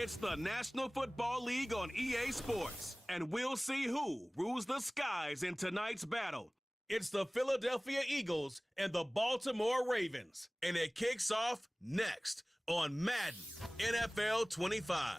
It's the National Football League on EA Sports, and we'll see who rules the skies in tonight's battle. It's the Philadelphia Eagles and the Baltimore Ravens, and it kicks off next on Madden NFL 25.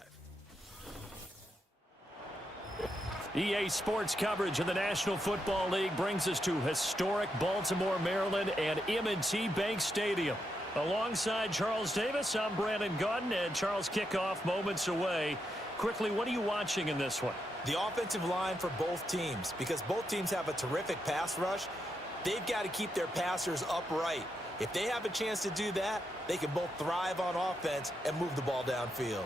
EA Sports coverage of the National Football League brings us to historic Baltimore, Maryland, and M&T Bank Stadium. Alongside Charles Davis, I'm Brandon Gaudin, and Charles, kickoff moments away. Quickly, what are you watching in this one? The offensive line for both teams, because both teams have a terrific pass rush. They've got to keep their passers upright. If they have a chance to do that, they can both thrive on offense and move the ball downfield.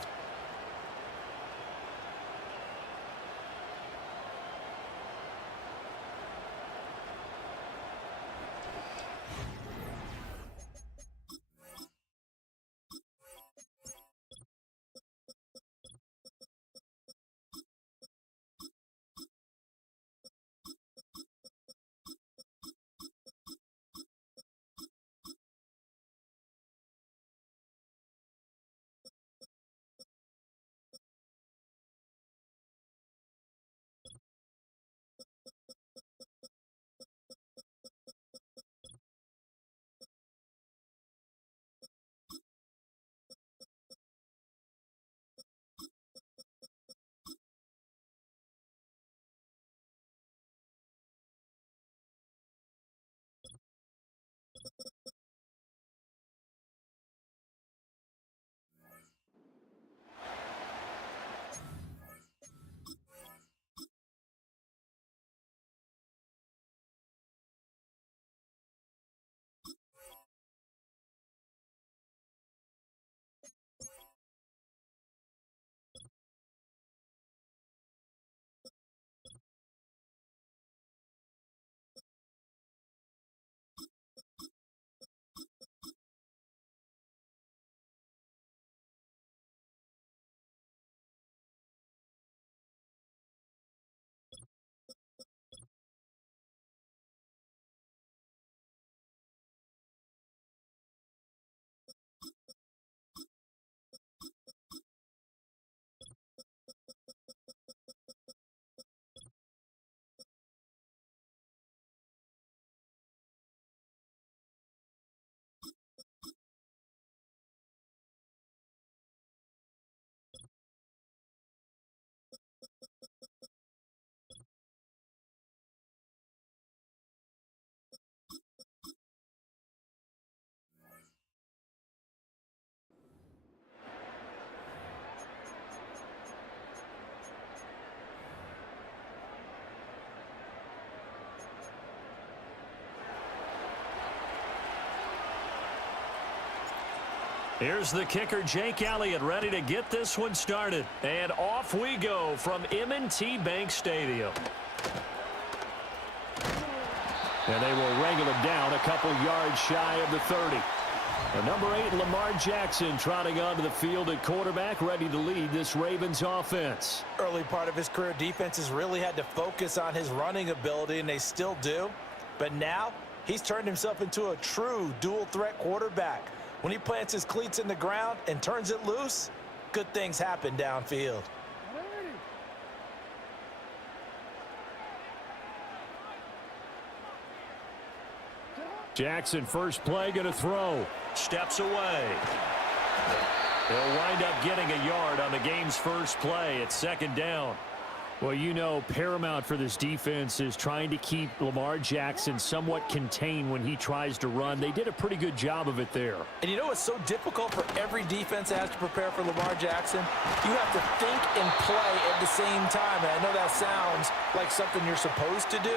Here's the kicker, Jake Elliott, ready to get this one started. And off we go from M&T Bank Stadium. And they will wrangle him down a couple yards shy of the 30. And number 8, Lamar Jackson, trotting onto the field at quarterback, ready to lead this Ravens offense. Early part of his career, defenses really had to focus on his running ability, and they still do. But now, he's turned himself into a true dual-threat quarterback. When he plants his cleats in the ground and turns it loose, good things happen downfield. Jackson, first play, going to throw. Steps away. He'll wind up getting a yard on the game's first play. It's second down. Well, you know, paramount for this defense is trying to keep Lamar Jackson somewhat contained when he tries to run. They did a pretty good job of it there. And you know it's so difficult for every defense that has to prepare for Lamar Jackson? You have to think and play at the same time. And I know that sounds like something you're supposed to do,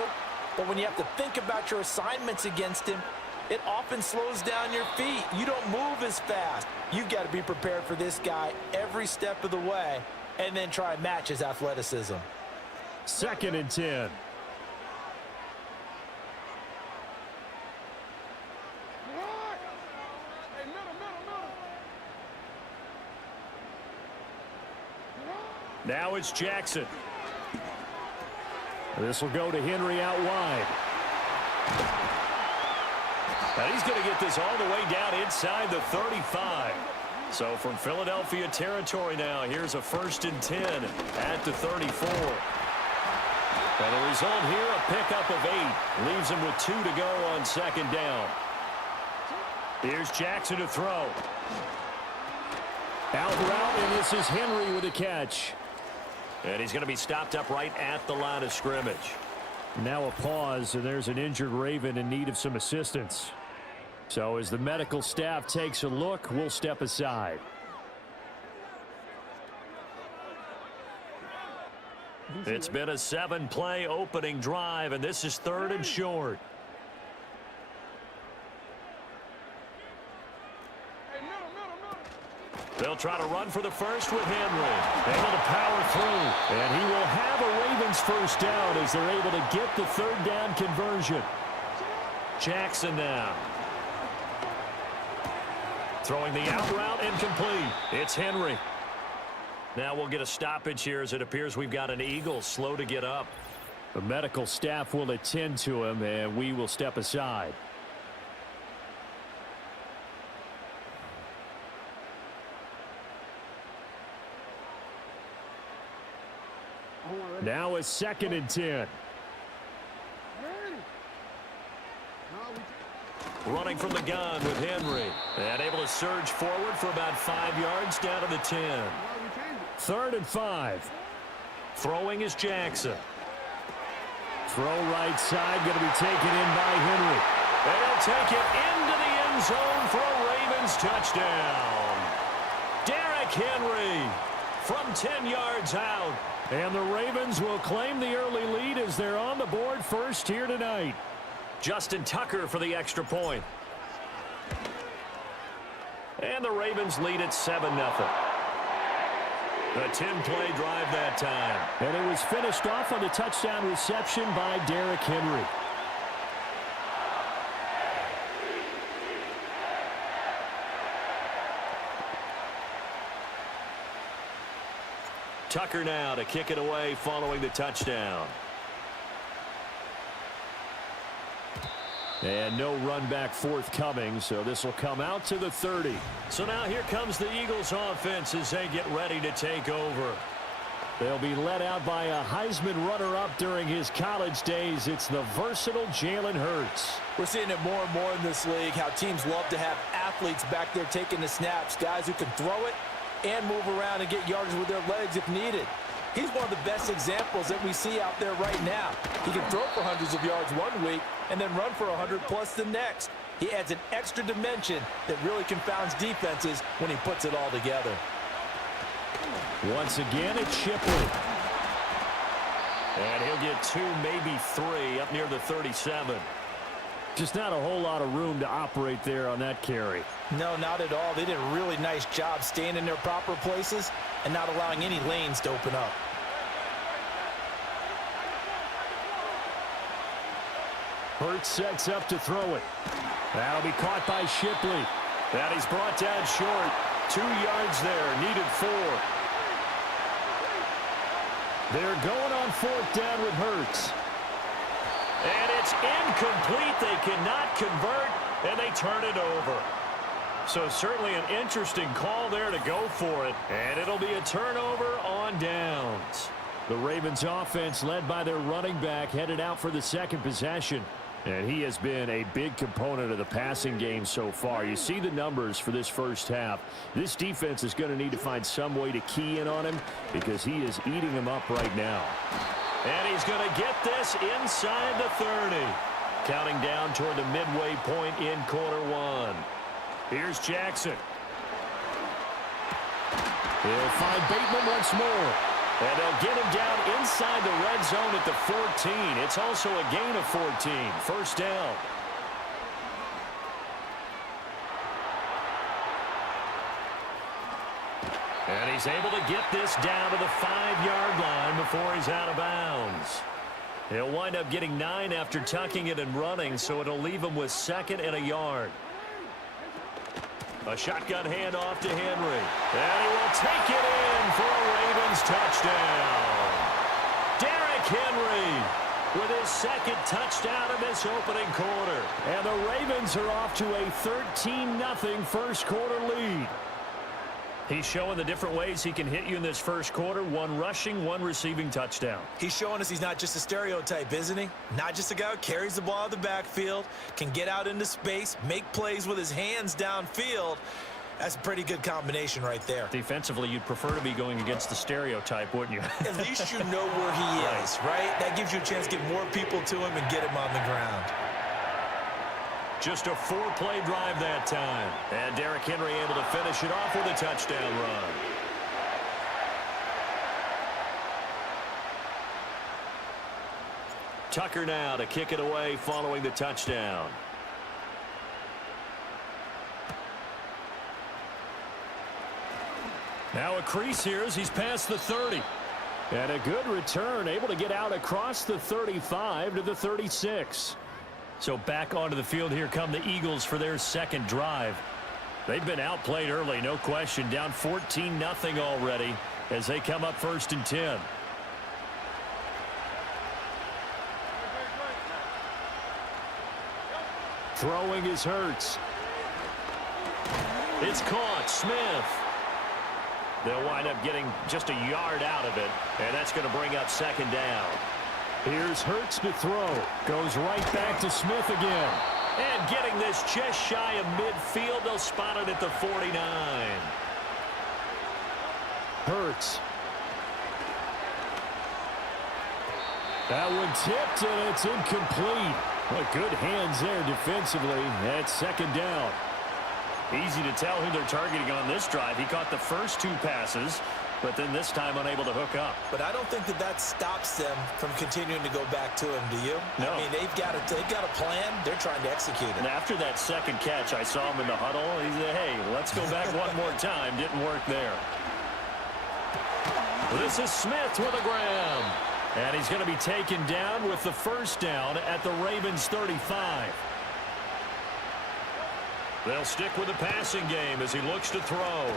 but when you have to think about your assignments against him, it often slows down your feet. You don't move as fast. You've got to be prepared for this guy every step of the way and then try and match his athleticism. 2nd and 10. Now it's Jackson. This will go to Henry out wide. Now he's going to get this all the way down inside the 35. So from Philadelphia territory now, here's a 1st and 10 at the 34. And the result here, a pickup of 8. Leaves him with 2 to go on 2nd down. Here's Jackson to throw. Out route, and this is Henry with a catch. And he's going to be stopped up right at the line of scrimmage. Now a pause, and there's an injured Raven in need of some assistance. So as the medical staff takes a look, we'll step aside. It's been a 7-play opening drive, and this is 3rd and short. They'll try to run for the first with Henry. Able to power through. And he will have a Ravens 1st down as they're able to get the 3rd down conversion. Jackson now. Throwing the out route incomplete. It's Henry. Now we'll get a stoppage here as it appears we've got an Eagle slow to get up. The medical staff will attend to him, and we will step aside. Now it's 2nd and 10. Running from the gun with Henry. And able to surge forward for about 5 yards down to the 10. 3rd and 5. Throwing is Jackson. Throw right side, going to be taken in by Henry. And he'll take it into the end zone for a Ravens touchdown. Derrick Henry from 10 yards out. And the Ravens will claim the early lead as they're on the board first here tonight. Justin Tucker for the extra point. And the Ravens lead at 7-0. A 10-play drive that time. And it was finished off on the touchdown reception by Derrick Henry. Tucker now to kick it away following the touchdown. And no run back forthcoming, so this will come out to the 30. So now here comes the Eagles offense as they get ready to take over. They'll be led out by a Heisman runner-up during his college days. It's the versatile Jalen Hurts. We're seeing it more and more in this league, how teams love to have athletes back there taking the snaps, guys who can throw it and move around and get yards with their legs if needed. He's one of the best examples that we see out there right now. He can throw for hundreds of yards one week and then run for 100+ the next. He adds an extra dimension that really confounds defenses when he puts it all together. Once again, it's Shipley. And he'll get 2, maybe 3 up near the 37. Just not a whole lot of room to operate there on that carry. No, not at all. They did a really nice job staying in their proper places and not allowing any lanes to open up. Hurts sets up to throw it. That'll be caught by Shipley. That he's brought down short. 2 yards there, needed 4. They're going on 4th down with Hurts. And it's incomplete. They cannot convert, and they turn it over. So certainly an interesting call there to go for it. And it'll be a turnover on downs. The Ravens offense, led by their running back, headed out for the 2nd possession. And he has been a big component of the passing game so far. You see the numbers for this first half. This defense is going to need to find some way to key in on him because he is eating them up right now. And he's going to get this inside the 30. Counting down toward the midway point in quarter 1. Here's Jackson. He'll find Bateman once more. And they'll get him down inside the red zone at the 14. It's also a gain of 14. 1st down. And he's able to get this down to the 5-yard line before he's out of bounds. He'll wind up getting 9 after tucking it and running, so it'll leave him with 2nd and a yard. A shotgun handoff to Henry. And he will take it in for a Ravens touchdown. Derrick Henry with his 2nd touchdown in this opening quarter. And the Ravens are off to a 13-0 first quarter lead. He's showing the different ways he can hit you in this first quarter. One rushing, one receiving touchdown. He's showing us he's not just a stereotype, isn't he? Not just a guy who carries the ball out of the backfield, can get out into space, make plays with his hands downfield. That's a pretty good combination right there. Defensively, you'd prefer to be going against the stereotype, wouldn't you? At least you know where he is, right? That gives you a chance to get more people to him and get him on the ground. Just a 4-play drive that time. And Derrick Henry able to finish it off with a touchdown run. Tucker now to kick it away following the touchdown. Now a crease here as he's past the 30. And a good return, able to get out across the 35 to the 36. So back onto the field here come the Eagles for their second drive. They've been outplayed early, no question. Down 14-0 already as they come up 1st and 10. Throwing is Hurts. It's caught. Smith. They'll wind up getting just a yard out of it, and that's going to bring up 2nd down. Here's Hurts to throw. Goes right back to Smith again. And getting this just shy of midfield. They'll spot it at the 49. Hurts. That one tipped, and it's incomplete. But good hands there defensively. That's 2nd down. Easy to tell who they're targeting on this drive. He caught the first 2 passes, but then this time unable to hook up. But I don't think that stops them from continuing to go back to him, do you? No. I mean, they've got a plan. They're trying to execute it. And after that second catch, I saw him in the huddle. He said, hey, let's go back one more time. Didn't work there. This is Smith with a grab. And he's going to be taken down with the 1st down at the Ravens 35. They'll stick with the passing game as he looks to throw.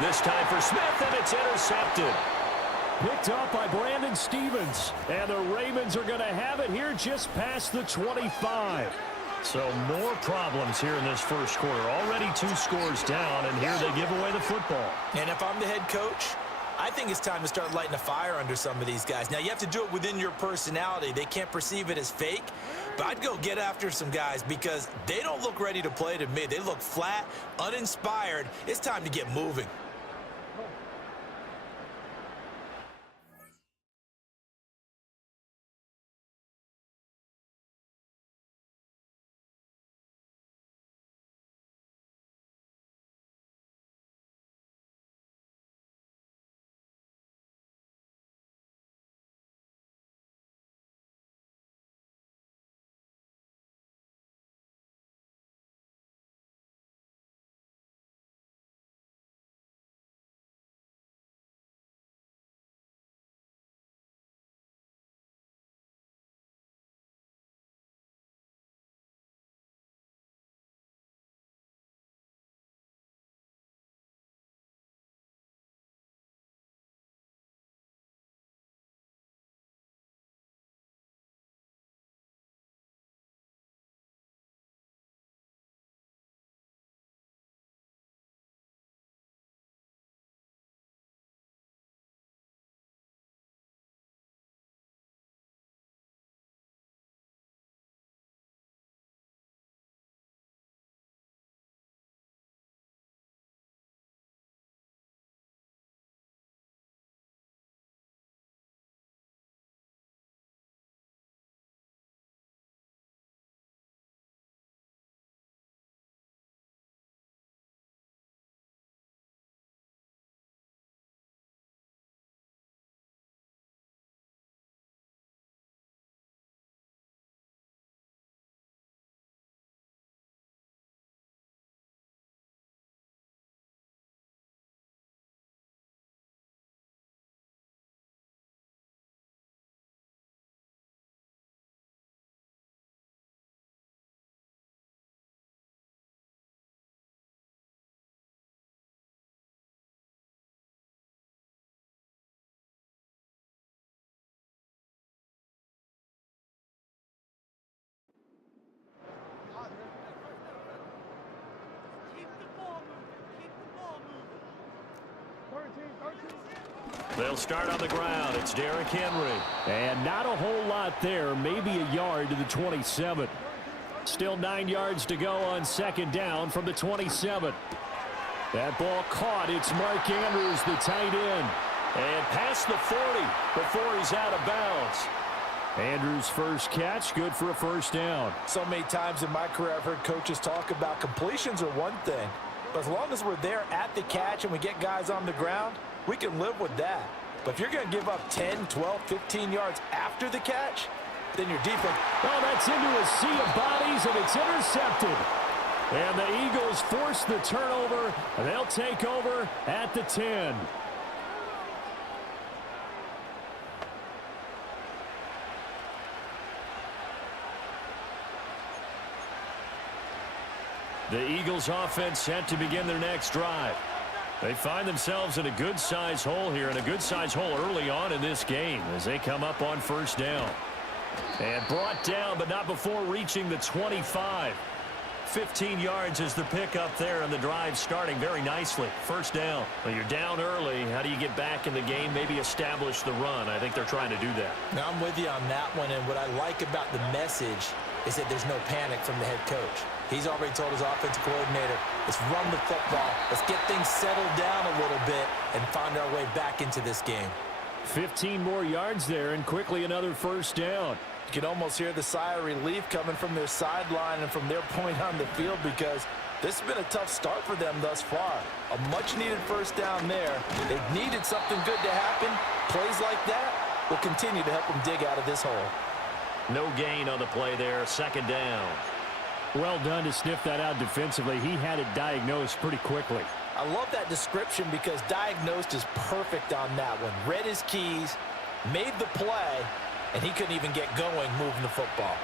This time for Smith, and it's intercepted. Picked up by Brandon Stevens. And the Ravens are going to have it here just past the 25. So more problems here in this first quarter. Already 2 scores down, and here they give away the football. And if I'm the head coach, I think it's time to start lighting a fire under some of these guys. Now, you have to do it within your personality. They can't perceive it as fake. But I'd go get after some guys because they don't look ready to play to me. They look flat, uninspired. It's time to get moving. They'll start on the ground. It's Derrick Henry. And not a whole lot there. Maybe a yard to the 27. Still 9 yards to go on second down from the 27. That ball caught. It's Mark Andrews, the tight end. And past the 40 before he's out of bounds. Andrews' first catch, good for a first down. So many times in my career I've heard coaches talk about completions are one thing. But as long as we're there at the catch and we get guys on the ground, we can live with that. But if you're going to give up 10, 12, 15 yards after the catch, then your defense... Well, that's into a sea of bodies, and it's intercepted. And the Eagles force the turnover, and they'll take over at the 10. The Eagles offense set to begin their next drive. They find themselves in a good-sized hole here, and a good-sized hole early on in this game as they come up on first down. And brought down, but not before reaching the 25. 15 yards is the pickup there, and the drive starting very nicely. First down. Well, you're down early. How do you get back in the game? Maybe establish the run. I think they're trying to do that. Now, I'm with you on that one, and what I like about the message is that there's no panic from the head coach. He's already told his offensive coordinator, let's run the football, let's get things settled down a little bit and find our way back into this game. 15 more yards there, and quickly another first down. You can almost hear the sigh of relief coming from their sideline and from their point on the field, because this has been a tough start for them thus far. A much-needed first down there. They've needed something good to happen. Plays like that will continue to help them dig out of this hole. No gain on the play there. Second down. Well done to sniff that out defensively. He had it diagnosed pretty quickly. I love that description because diagnosed is perfect on that one. Read his keys, made the play, and he couldn't even get going moving the football.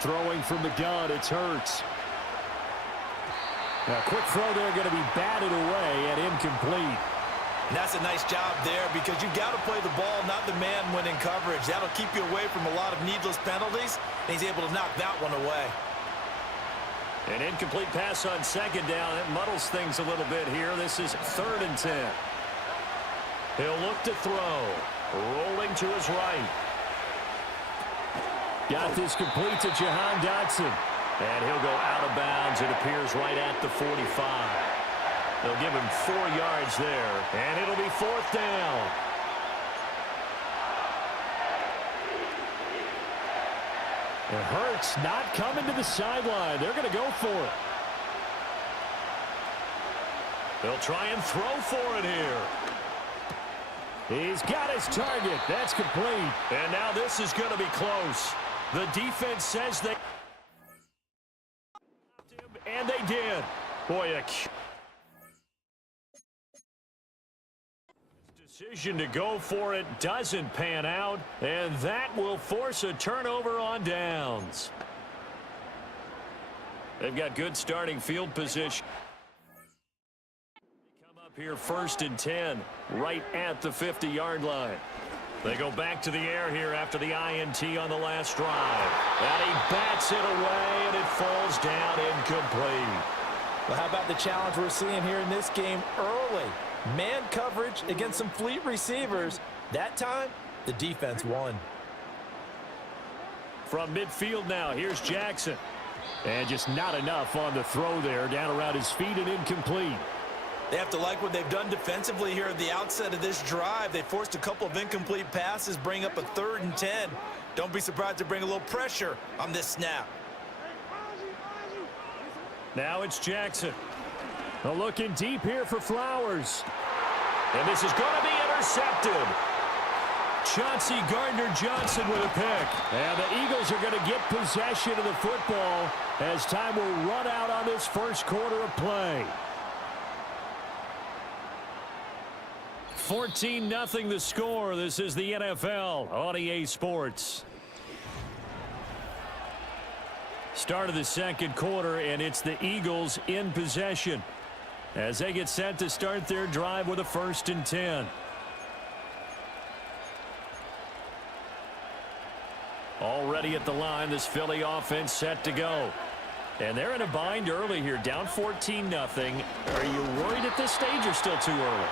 Throwing from the gun, it's Hurts. A quick throw there, going to be batted away and incomplete. And that's a nice job there because you've got to play the ball, not the man when in coverage. That'll keep you away from a lot of needless penalties, and he's able to knock that one away. An incomplete pass on second down. That muddles things a little bit here. This is 3rd and 10. He'll look to throw. Rolling to his right. Got this complete to Jahan Dotson. And he'll go out of bounds. It appears right at the 45. They'll give him 4 yards there, and it'll be 4th down. It hurts not coming to the sideline. They're going to go for it. They'll try and throw for it here. He's got his target. That's complete. And now this is going to be close. The defense says they... And they did. Boy, a... Decision to go for it doesn't pan out, and that will force a turnover on downs. They've got good starting field position. They come up here 1st and 10, right at the 50-yard line. They go back to the air here after the INT on the last drive. And he bats it away, and it falls down incomplete. Well, how about the challenge we're seeing here in this game early? Man coverage against some fleet receivers. That time, the defense won. From midfield now, here's Jackson. And just not enough on the throw there. Down around his feet and incomplete. They have to like what they've done defensively here at the outset of this drive. They forced a couple of incomplete passes, bring up a 3rd and 10. Don't be surprised to bring a little pressure on this snap. Now it's Jackson. Looking deep here for Flowers. And this is going to be intercepted. Chauncey Gardner-Johnson with a pick. And the Eagles are going to get possession of the football as time will run out on this first quarter of play. 14-0 the score. This is the NFL on EA Sports. Start of the second quarter, and it's the Eagles in possession as they get set to start their drive with a 1st and 10. Already at the line, this Philly offense set to go. And they're in a bind early here, down 14-0. Are you worried at this stage or still too early?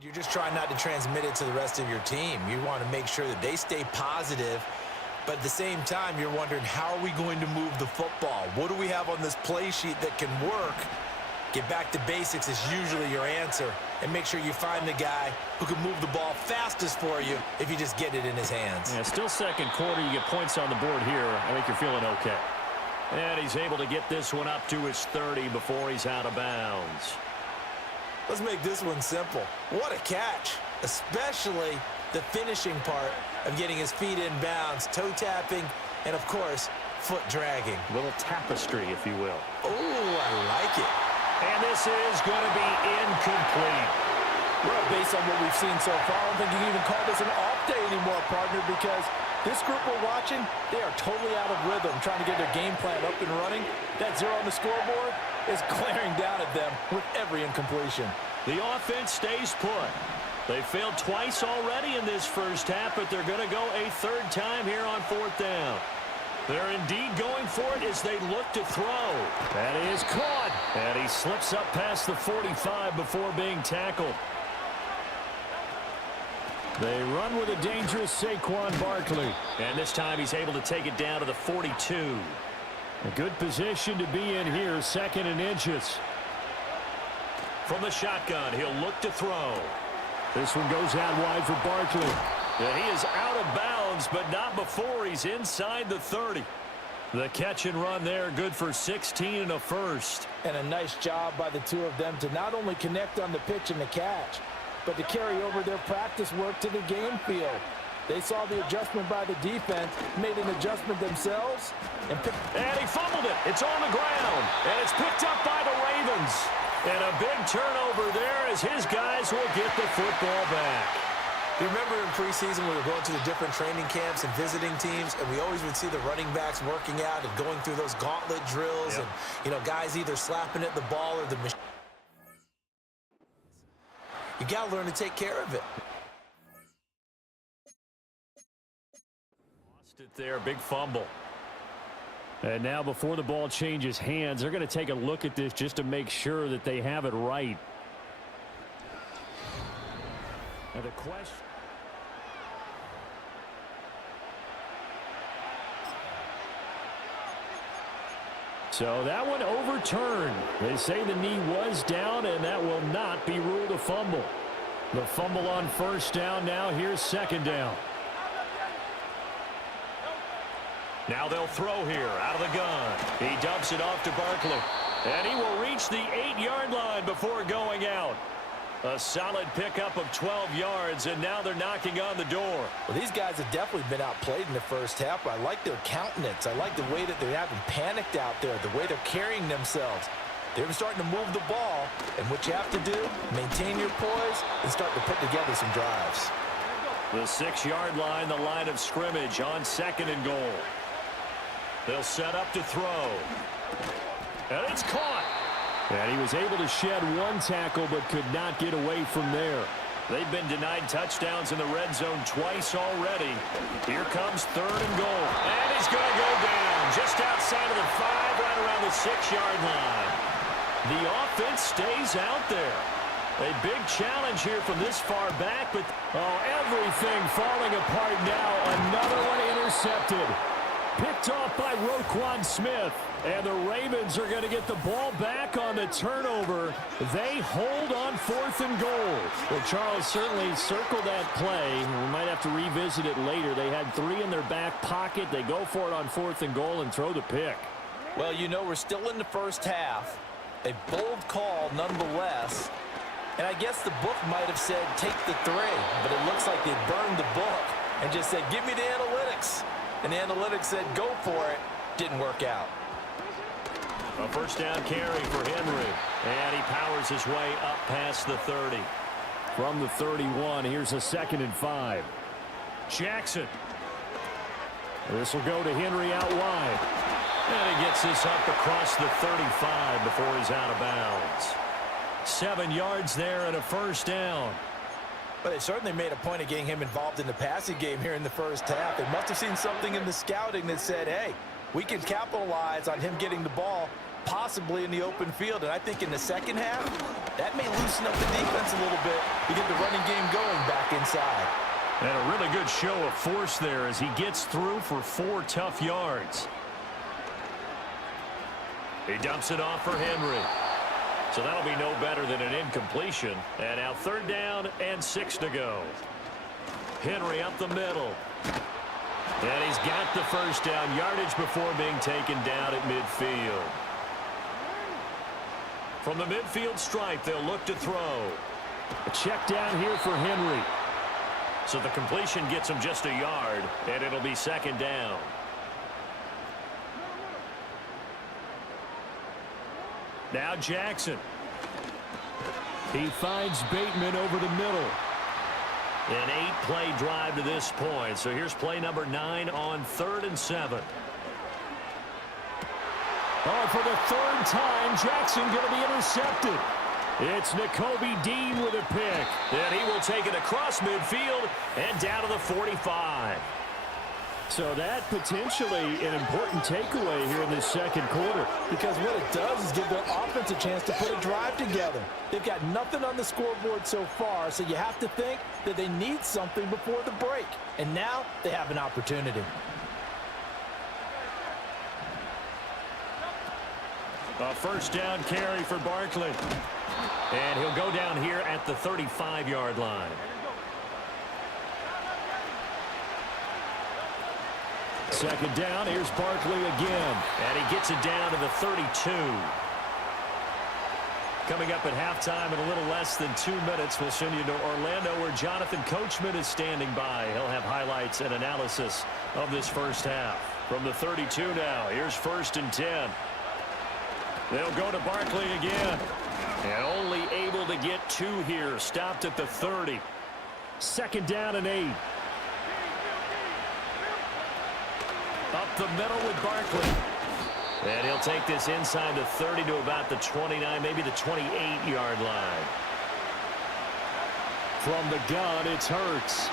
You're just trying not to transmit it to the rest of your team. You want to make sure that they stay positive, but at the same time, you're wondering, how are we going to move the football? What do we have on this play sheet that can work? Get back to basics is usually your answer, and make sure you find the guy who can move the ball fastest for you if you just get it in his hands. Yeah, still second quarter. You get points on the board here. I think you're feeling okay. And he's able to get this one up to his 30 before he's out of bounds. Let's make this one simple. What a catch, especially the finishing part of getting his feet in bounds, toe tapping, and of course, foot dragging. A little tapestry, if you will. Oh, I like it. And this is going to be incomplete. Well, based on what we've seen so far, I don't think you can even call this an off day anymore, partner, because this group we're watching, they are totally out of rhythm, trying to get their game plan up and running. That 0 on the scoreboard is glaring down at them with every incompletion. The offense stays put. They failed twice already in this first half, but they're going to go a third time here on fourth down. They're indeed going for it as they look to throw. That is caught. And he slips up past the 45 before being tackled. They run with a dangerous Saquon Barkley. And this time he's able to take it down to the 42. A good position to be in here, 2nd and inches. From the shotgun, he'll look to throw. This one goes out wide for Barkley. And he is out of bounds, but not before he's inside the 30. The catch and run there, good for 16 and a first. And a nice job by the two of them to not only connect on the pitch and the catch, but to carry over their practice work to the game field. They saw the adjustment by the defense, made an adjustment themselves, and he fumbled it. It's on the ground, and it's picked up by the Ravens. And a big turnover there as his guys will get the football back. You remember in preseason we were going to the different training camps and visiting teams, and we always would see the running backs working out and going through those gauntlet drills, and, you know, guys either slapping at the ball or the machine. You got to learn to take care of it. Lost it there, big fumble. And now before the ball changes hands, they're going to take a look at this just to make sure that they have it right. Now the question. So that one overturned. They say the knee was down, and that will not be ruled a fumble. The fumble on first down. Now here's 2nd down. Now they'll throw here out of the gun. He dumps it off to Barkley. And he will reach the 8-yard line before going out. A solid pickup of 12 yards, and now they're knocking on the door. Well, these guys have definitely been outplayed in the first half. I like their countenance. I like the way that they haven't panicked out there, the way they're carrying themselves. They're starting to move the ball, and what you have to do, maintain your poise and start to put together some drives. The 6-yard line, the line of scrimmage on 2nd and goal. They'll set up to throw. And it's caught. And he was able to shed one tackle but could not get away from there. They've been denied touchdowns in the red zone twice already. Here comes 3rd and goal. And he's going to go down just outside of the 5, right around the 6-yard line. The offense stays out there. A big challenge here from this far back, but everything falling apart now. Another one intercepted. Picked off by Roquan Smith. And the Ravens are going to get the ball back on the turnover. They hold on 4th and goal. Well, Charles certainly circled that play. We might have to revisit it later. They had 3 in their back pocket. They go for it on 4th and goal and throw the pick. Well, you know, we're still in the first half. A bold call nonetheless. And I guess the book might have said take the 3, but it looks like they burned the book and just said give me the analytics. And the analytics said go for it. Didn't work out. A first down carry for Henry. And he powers his way up past the 30. From the 31, here's a 2nd and 5. Jackson. This will go to Henry out wide. And he gets this up across the 35 before he's out of bounds. 7 yards there and a first down. But they certainly made a point of getting him involved in the passing game here in the first half. They must have seen something in the scouting that said, hey, we can capitalize on him getting the ball possibly in the open field. And I think in the second half, that may loosen up the defense a little bit to get the running game going back inside. And a really good show of force there as he gets through for 4 tough yards. He dumps it off for Henry. So that'll be no better than an incompletion. And now 3rd down and 6 to go. Henry up the middle. And he's got the first down yardage before being taken down at midfield. From the midfield stripe, they'll look to throw. A check down here for Henry. So the completion gets him just a yard, and it'll be 2nd down. Now Jackson. He finds Bateman over the middle. An 8-play drive to this point. So here's play number 9 on 3rd and 7. Oh, for the 3rd time, Jackson going to be intercepted. It's Nakobe Dean with a pick. And he will take it across midfield and down to the 45. So that potentially an important takeaway here in this second quarter. Because what it does is give their offense a chance to put a drive together. They've got nothing on the scoreboard so far, so you have to think that they need something before the break. And now they have an opportunity. A first down carry for Barkley. And he'll go down here at the 35-yard line. Second down, here's Barkley again. And he gets it down to the 32. Coming up at halftime in a little less than 2 minutes, we'll send you to Orlando where Jonathan Coachman is standing by. He'll have highlights and analysis of this first half. From the 32 now, here's 1st and 10. They'll go to Barkley again. And only able to get 2 here. Stopped at the 30. 2nd down and 8. Up the middle with Barkley. And he'll take this inside the 30 to about the 29, maybe the 28-yard line. From the gun, it's Hurts.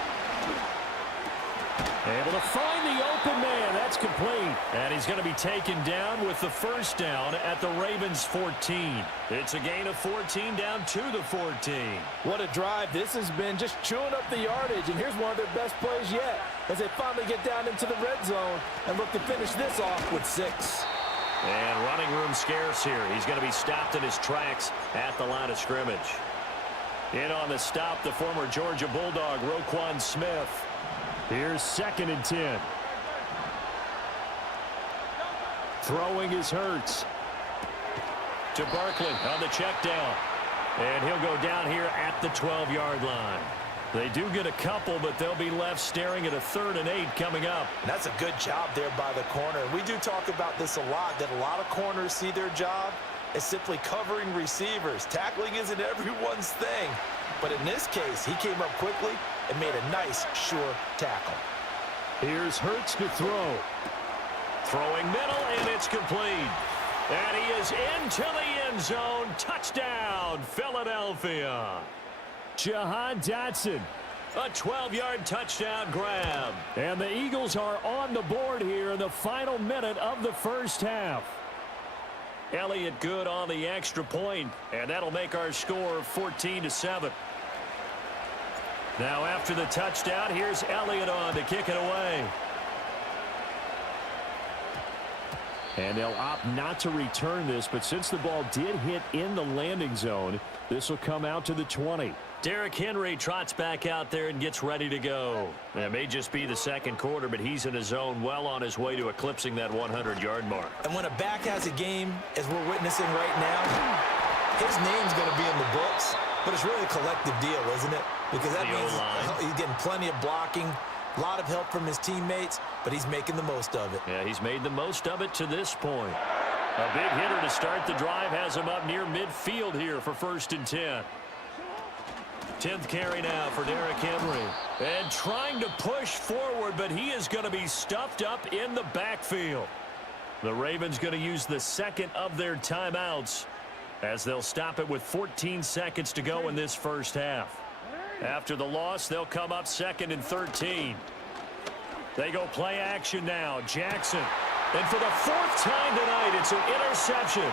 Able to find the open man. That's complete. And he's going to be taken down with the first down at the Ravens 14. It's a gain of 14 down to the 14. What a drive this has been, just chewing up the yardage. And here's one of their best plays yet as they finally get down into the red zone and look to finish this off with 6. And running room scarce here. He's going to be stopped in his tracks at the line of scrimmage. In on the stop, the former Georgia Bulldog, Roquan Smith. Here's 2nd and 10. Throwing is Hurts. To Barkley on the check down. And he'll go down here at the 12-yard line. They do get a couple, but they'll be left staring at a 3rd and 8 coming up. That's a good job there by the corner. We do talk about this a lot, that a lot of corners see their job as simply covering receivers. Tackling isn't everyone's thing. But in this case, he came up quickly and made a nice, sure tackle. Here's Hurts to throw. Throwing middle, and it's complete. And he is into the end zone. Touchdown, Philadelphia. Jahan Dotson. A 12-yard touchdown grab. And the Eagles are on the board here in the final minute of the first half. Elliott good on the extra point, and that'll make our score 14-7. Now after the touchdown, here's Elliott on to kick it away. And they'll opt not to return this, but since the ball did hit in the landing zone, this will come out to the 20. Derrick Henry trots back out there and gets ready to go. It may just be the second quarter, but he's in his zone, well on his way to eclipsing that 100-yard mark. And when a back has a game, as we're witnessing right now, his name's going to be in the books, but it's really a collective deal, isn't it? Because that means he's getting plenty of blocking, a lot of help from his teammates, but he's making the most of it. Yeah, he's made the most of it to this point. A big hitter to start the drive has him up near midfield here for 1st and 10. 10th carry now for Derrick Henry. And trying to push forward, but he is going to be stuffed up in the backfield. The Ravens going to use the second of their timeouts as they'll stop it with 14 seconds to go in this first half. After the loss, they'll come up 2nd and 13. They go play action now. Jackson. And for the 4th time tonight, it's an interception.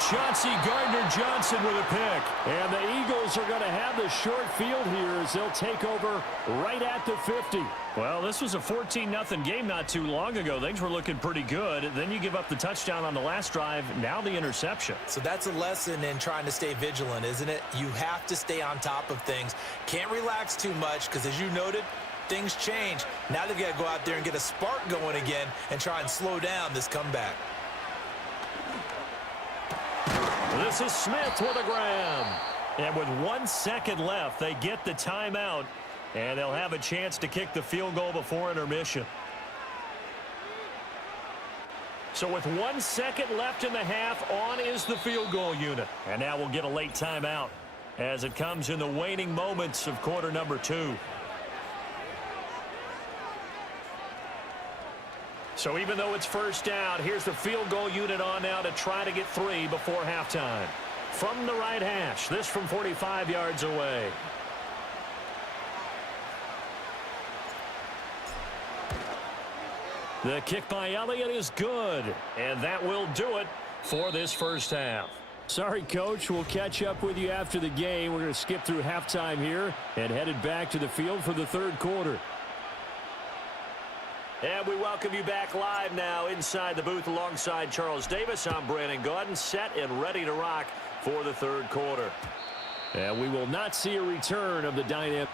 Chauncey Gardner-Johnson with a pick. And the Eagles are going to have the short field here as they'll take over right at the 50. Well, this was a 14-0 game not too long ago. Things were looking pretty good. Then you give up the touchdown on the last drive. Now the interception. So that's a lesson in trying to stay vigilant, isn't it? You have to stay on top of things. Can't relax too much because, as you noted, things change. Now they've got to go out there and get a spark going again and try and slow down this comeback. This is Smith with a grab. And with 1 second left, they get the timeout. And they'll have a chance to kick the field goal before intermission. So with 1 second left in the half, on is the field goal unit. And now we'll get a late timeout as it comes in the waning moments of quarter number 2. So even though it's first down, here's the field goal unit on now to try to get 3 before halftime. From the right hash, this from 45 yards away. The kick by Elliott is good, and that will do it for this first half. Sorry, Coach. We'll catch up with you after the game. We're going to skip through halftime here and headed back to the field for the third quarter. And we welcome you back live now inside the booth alongside Charles Davis. I'm Brandon Gaudin, set and ready to rock for the third quarter. And we will not see a return of the dynamic.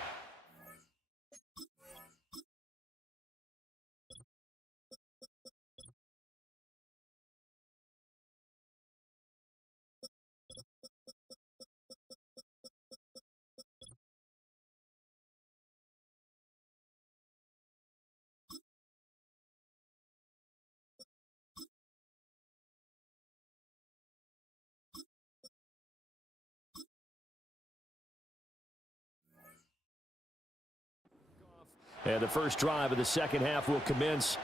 And the first drive of the second half will commence.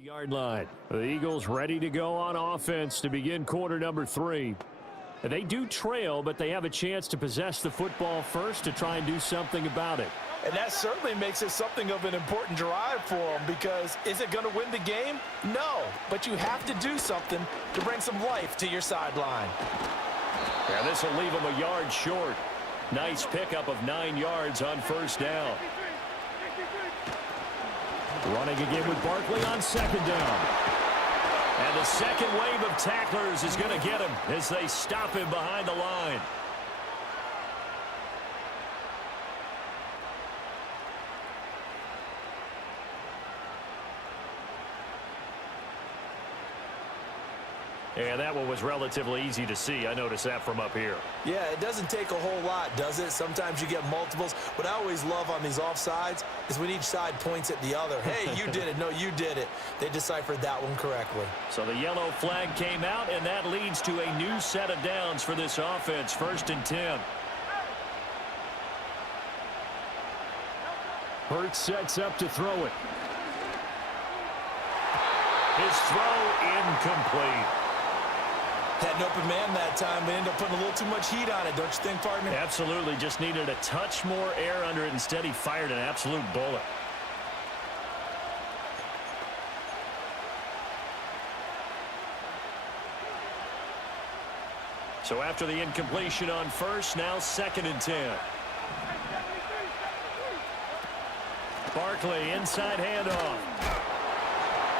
Yard line. The Eagles ready to go on offense to begin quarter number 3. They do trail, but they have a chance to possess the football first to try and do something about it. And that certainly makes it something of an important drive for them, because is it going to win the game? No, but you have to do something to bring some life to your sideline. Yeah, this will leave them a yard short. Nice pickup of 9 yards on first down. Running again with Barkley on second down. And the second wave of tacklers is going to get him as they stop him behind the line. And that one was relatively easy to see. I noticed that from up here. Yeah, it doesn't take a whole lot, does it? Sometimes you get multiples. What I always love on these offsides is when each side points at the other. Hey, you did it. No, you did it. They deciphered that one correctly. So the yellow flag came out, and that leads to a new set of downs for this offense. 1st and 10. Hurts sets up to throw it. His throw incomplete. Had an open man that time, but ended up putting a little too much heat on it, don't you think, partner? Absolutely. Just needed a touch more air under it. Instead, he fired an absolute bullet. So after the incompletion on first, now 2nd and 10. Barkley, inside handoff.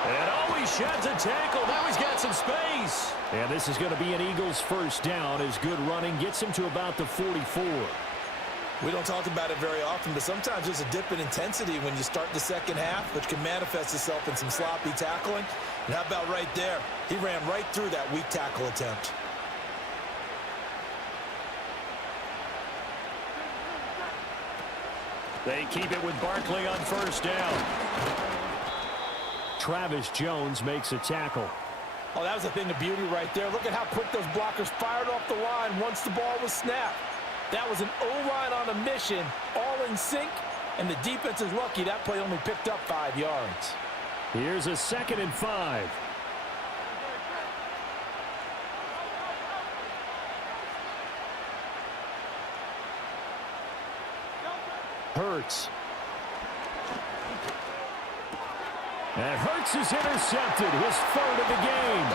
And he sheds a tackle. Now he's got some space. And this is going to be an Eagles first down as good running gets him to about the 44. We don't talk about it very often, but sometimes there's a dip in intensity when you start the second half, which can manifest itself in some sloppy tackling. And how about right there? He ran right through that weak tackle attempt. They keep it with Barkley on first down. Travis Jones makes a tackle. Oh, that was a thing of beauty right there. Look at how quick those blockers fired off the line once the ball was snapped. That was an O-line on a mission, all in sync, and the defense is lucky that play only picked up 5 yards. Here's a 2nd and 5. Hurts. And Hurts is intercepted, his 3rd of the game.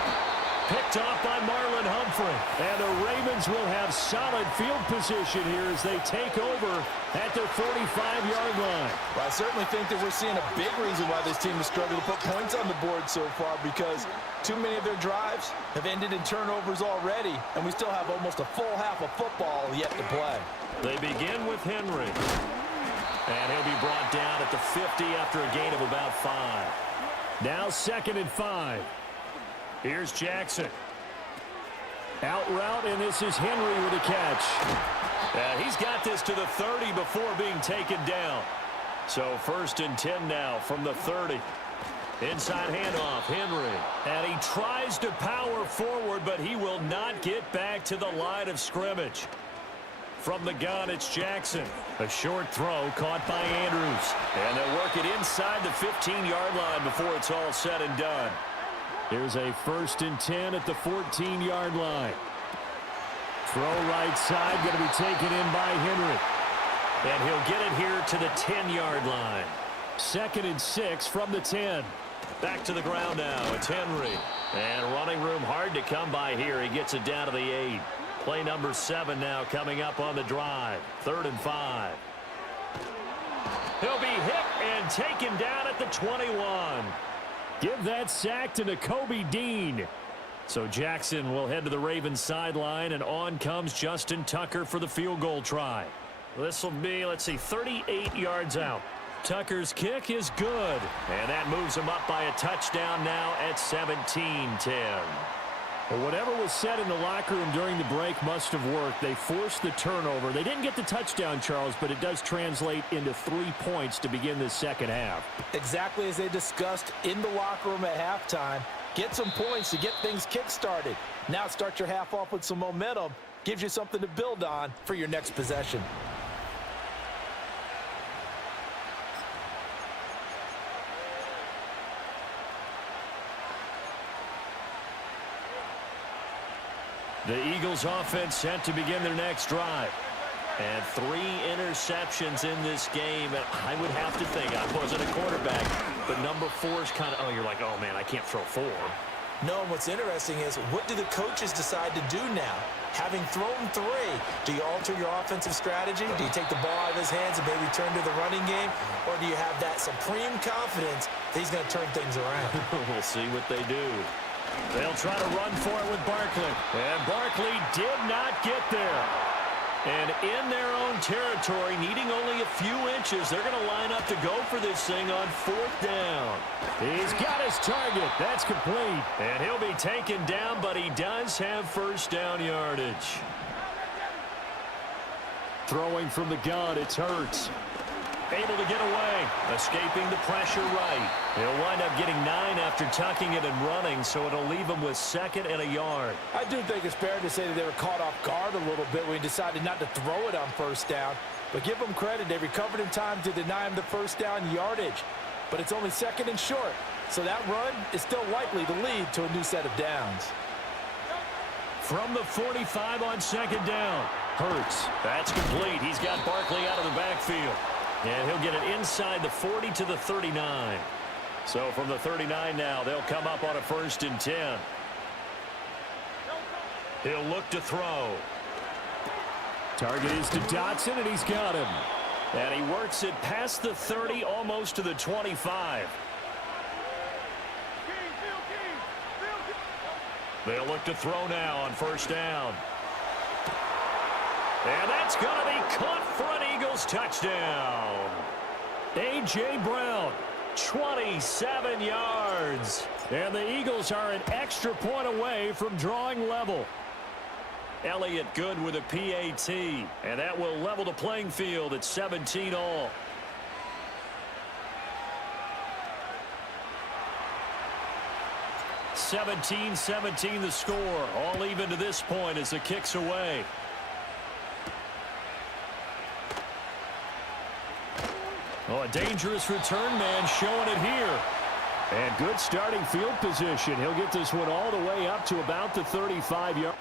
Picked off by Marlon Humphrey. And the Ravens will have solid field position here as they take over at the 45-yard line. Well, I certainly think that we're seeing a big reason why this team has struggled to put points on the board so far, because too many of their drives have ended in turnovers already, and we still have almost a full half of football yet to play. They begin with Henry. And he'll be brought down at the 50 after a gain of about 5. Now 2nd and 5. Here's Jackson. Out route, and this is Henry with a catch. He's got this to the 30 before being taken down. So 1st and 10 now from the 30. Inside handoff, Henry. And he tries to power forward, but he will not get back to the line of scrimmage. From the gun, it's Jackson. A short throw caught by Andrews. And they'll work it inside the 15-yard line before it's all said and done. Here's a 1st and 10 at the 14-yard line. Throw right side, going to be taken in by Henry. And he'll get it here to the 10-yard line. 2nd and 6 from the 10. Back to the ground now. It's Henry. And running room hard to come by here. He gets it down to the 8. Play number 7 now coming up on the drive. 3rd and 5. He'll be hit and taken down at the 21. Give that sack to Nakobe Dean. So Jackson will head to the Ravens sideline, and on comes Justin Tucker for the field goal try. This will be, 38 yards out. Tucker's kick is good, and that moves him up by a touchdown now at 17-10. Well, whatever was said in the locker room during the break must have worked. They forced the turnover. They didn't get the touchdown, Charles, but it does translate into 3 points to begin the second half. Exactly as they discussed in the locker room at halftime. Get some points to get things kick-started. Now start your half off with some momentum. Gives you something to build on for your next possession. The Eagles offense set to begin their next drive. And 3 interceptions in this game. And I would have to think, I wasn't a quarterback, but number 4 is kind of, you're like, oh, man, I can't throw 4. No, and what's interesting is, what do the coaches decide to do now? Having thrown 3, do you alter your offensive strategy? Do you take the ball out of his hands and maybe turn to the running game? Or do you have that supreme confidence that he's going to turn things around? We'll see what they do. They'll try to run for it with Barkley. And Barkley did not get there. And in their own territory, needing only a few inches, they're going to line up to go for this thing on 4th down. He's got his target. That's complete. And he'll be taken down, but he does have first down yardage. Throwing from the gun, it's Hurts. Able to get away, escaping the pressure right. He'll wind up getting 9 after tucking it and running, so it'll leave him with 2nd and a yard. I do think it's fair to say that they were caught off guard a little bit when he decided not to throw it on 1st down. But give them credit, they recovered in time to deny him the 1st down yardage. But it's only 2nd and short, so that run is still likely to lead to a new set of downs. From the 45 on 2nd down, Hurts. That's complete. He's got Barkley out of the backfield. And he'll get it inside the 40 to the 39. So from the 39 now, they'll come up on a 1st and 10. He'll look to throw. Target is to Dotson, and he's got him. And he works it past the 30, almost to the 25. They'll look to throw now on 1st down. And that's going to be caught for an Eagles touchdown. A.J. Brown, 27 yards. And the Eagles are an extra point away from drawing level. Elliott good with a PAT. And that will level the playing field at 17 all. (17-17) the score. All even to this point as the kick's away. Oh, a dangerous return man showing it here. And good starting field position. He'll get this one all the way up to about the 35-yard.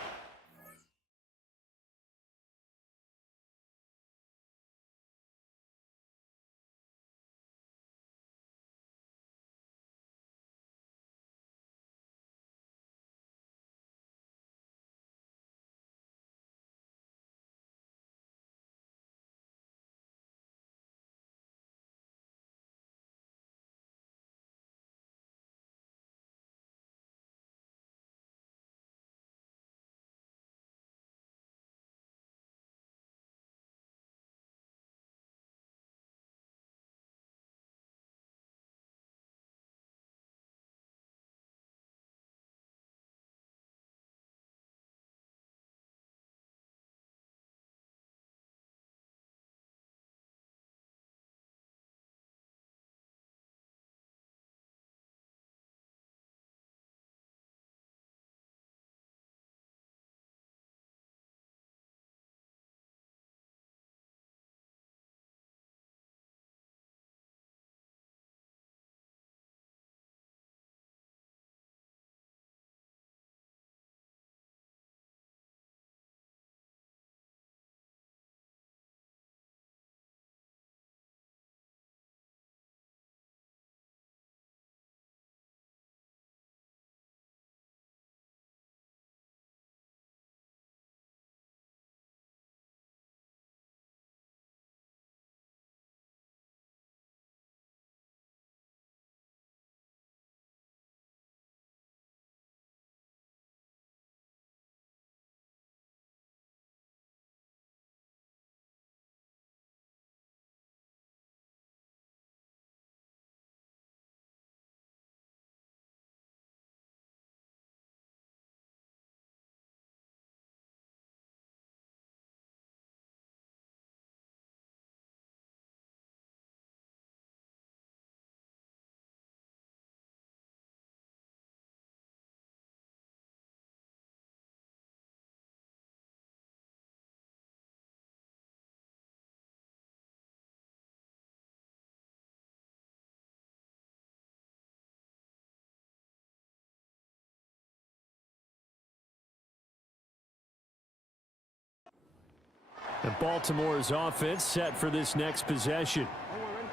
And Baltimore's offense set for this next possession.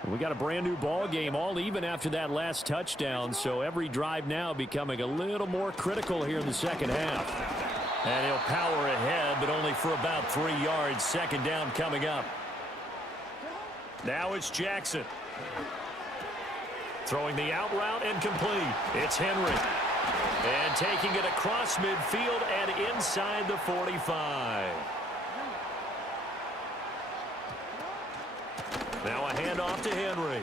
We got a brand new ball game, all even after that last touchdown, so every drive now becoming a little more critical here in the second half. And he'll power ahead, but only for about 3 yards. Second down coming up. Now it's Jackson. Throwing the out route and complete. It's Henry. And taking it across midfield and inside the 45. Now a handoff to Henry.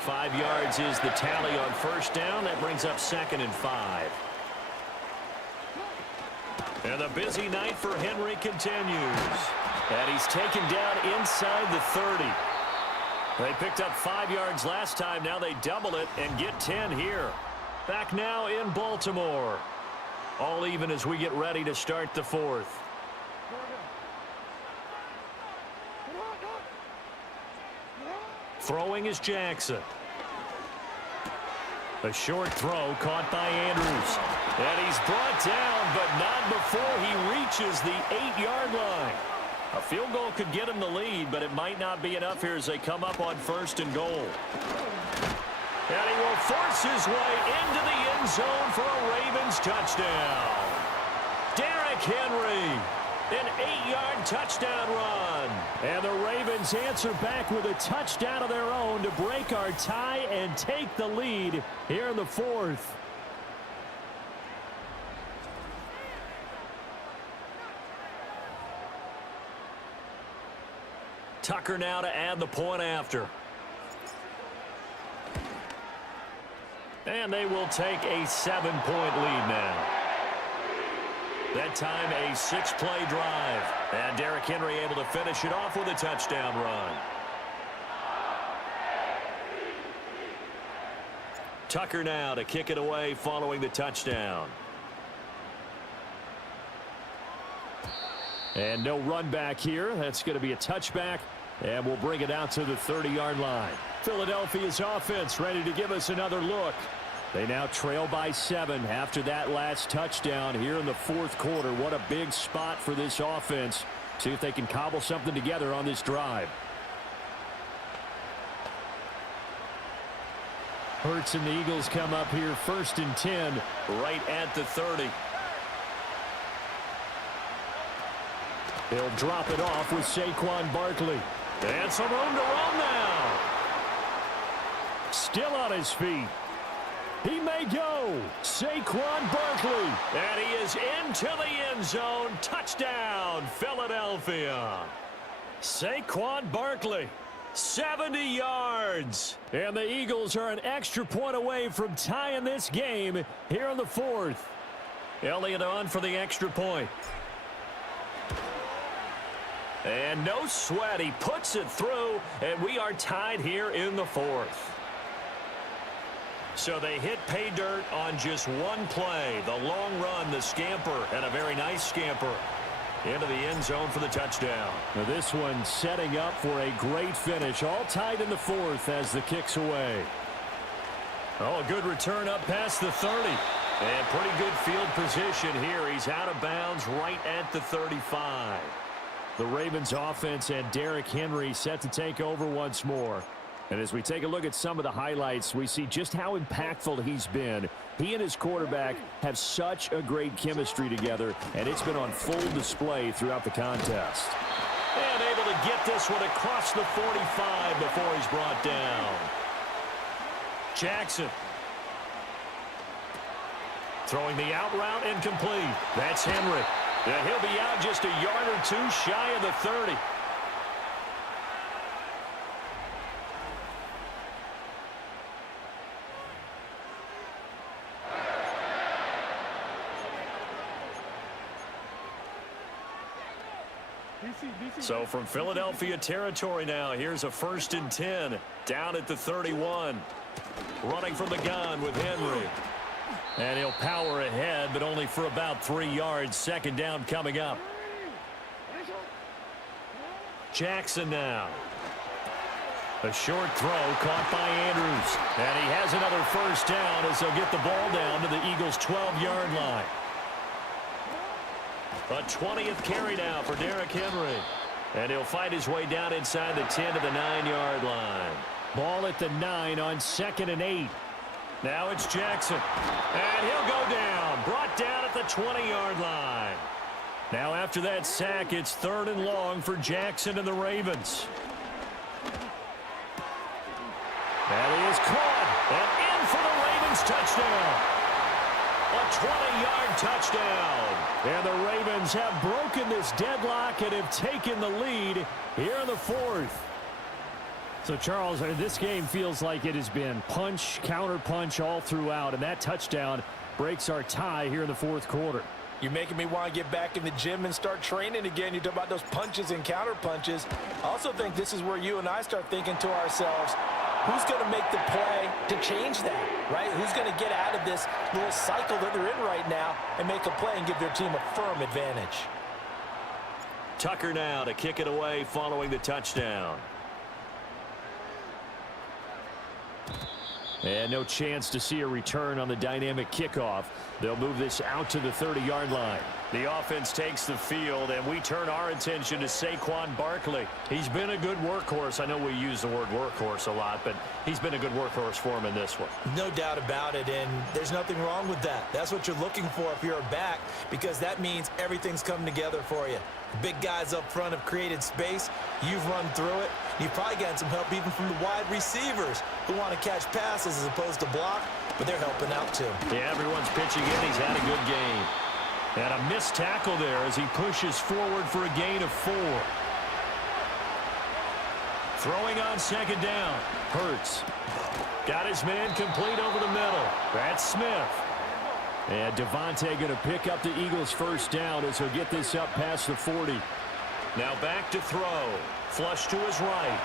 5 yards is the tally on first down. That brings up 2nd and 5. And the busy night for Henry continues. And he's taken down inside the 30. They picked up 5 yards last time. Now they double it and get 10 here. Back now in Baltimore. All even as we get ready to start the 4th. Throwing is Jackson. A short throw caught by Andrews. And he's brought down, but not before he reaches the 8-yard line. A field goal could get him the lead, but it might not be enough here as they come up on 1st and goal. And he will force his way into the end zone for a Ravens touchdown. Derrick Henry, an 8-yard touchdown run. And the Ravens answer back with a touchdown of their own to break our tie and take the lead here in the 4th. Tucker now to add the point after. And they will take a 7-point lead now. That time a 6-play drive. And Derrick Henry able to finish it off with a touchdown run. Tucker now to kick it away following the touchdown. And no run back here. That's going to be a touchback. And we'll bring it out to the 30-yard line. Philadelphia's offense ready to give us another look. They now trail by 7 after that last touchdown here in the 4th quarter. What a big spot for this offense. See if they can cobble something together on this drive. Hurts and the Eagles come up here 1st and 10 right at the 30. They'll drop it off with Saquon Barkley. And some room to run now. Still on his feet. He may go. Saquon Barkley. And he is into the end zone. Touchdown, Philadelphia. Saquon Barkley. 70 yards. And the Eagles are an extra point away from tying this game here in the 4th. Elliott on for the extra point. And no sweat. He puts it through, and we are tied here in the 4th. So they hit pay dirt on just one play. The long run, the scamper, and a very nice scamper into the end zone for the touchdown. Now this one setting up for a great finish. All tied in the 4th as the kick's away. Oh, a good return up past the 30. And pretty good field position here. He's out of bounds right at the 35. The Ravens offense and Derrick Henry set to take over once more. And as we take a look at some of the highlights, we see just how impactful he's been. He and his quarterback have such a great chemistry together, and it's been on full display throughout the contest. And able to get this one across the 45 before he's brought down. Jackson. Throwing the out route incomplete. That's Henry. And he'll be out just a yard or two shy of the 30. So from Philadelphia territory now, here's a 1st and 10 down at the 31. Running from the gun with Henry. And he'll power ahead, but only for about 3 yards. Second down coming up. Jackson now. A short throw caught by Andrews. And he has another first down as they'll get the ball down to the Eagles' 12-yard line. A 20th carry now for Derrick Henry. And he'll find his way down inside the 10 to the 9-yard line. Ball at the 9 on 2nd and 8. Now it's Jackson. And he'll go down. Brought down at the 20-yard line. Now after that sack, it's 3rd and long for Jackson and the Ravens. And he is caught. And in for the Ravens touchdown. A 20-yard touchdown. And the Ravens have broken this deadlock and have taken the lead here in the 4th. So, Charles, this game feels like it has been punch, counter-punch all throughout, and that touchdown breaks our tie here in the 4th quarter. You're making me want to get back in the gym and start training again. You talk about those punches and counter-punches. I also think this is where you and I start thinking to ourselves, who's going to make the play to change that, right? Who's going to get out of this little cycle that they're in right now and make a play and give their team a firm advantage? Tucker now to kick it away following the touchdown. And no chance to see a return on the dynamic kickoff. They'll move this out to the 30-yard line. The offense takes the field, and we turn our attention to Saquon Barkley. He's been a good workhorse. I know we use the word workhorse a lot, but he's been a good workhorse for him in this one. No doubt about it, and there's nothing wrong with that. That's what you're looking for if you're a back, because that means everything's come together for you. The big guys up front have created space. You've run through it. You've probably gotten some help even from the wide receivers who want to catch passes as opposed to block, but they're helping out too. Yeah, everyone's pitching in. He's had a good game. And a missed tackle there as he pushes forward for a gain of 4. Throwing on 2nd down. Hurts. Got his man complete over the middle. That's Smith. And Devontae going to pick up the Eagles' first down as he'll get this up past the 40. Now back to throw. Flush to his right.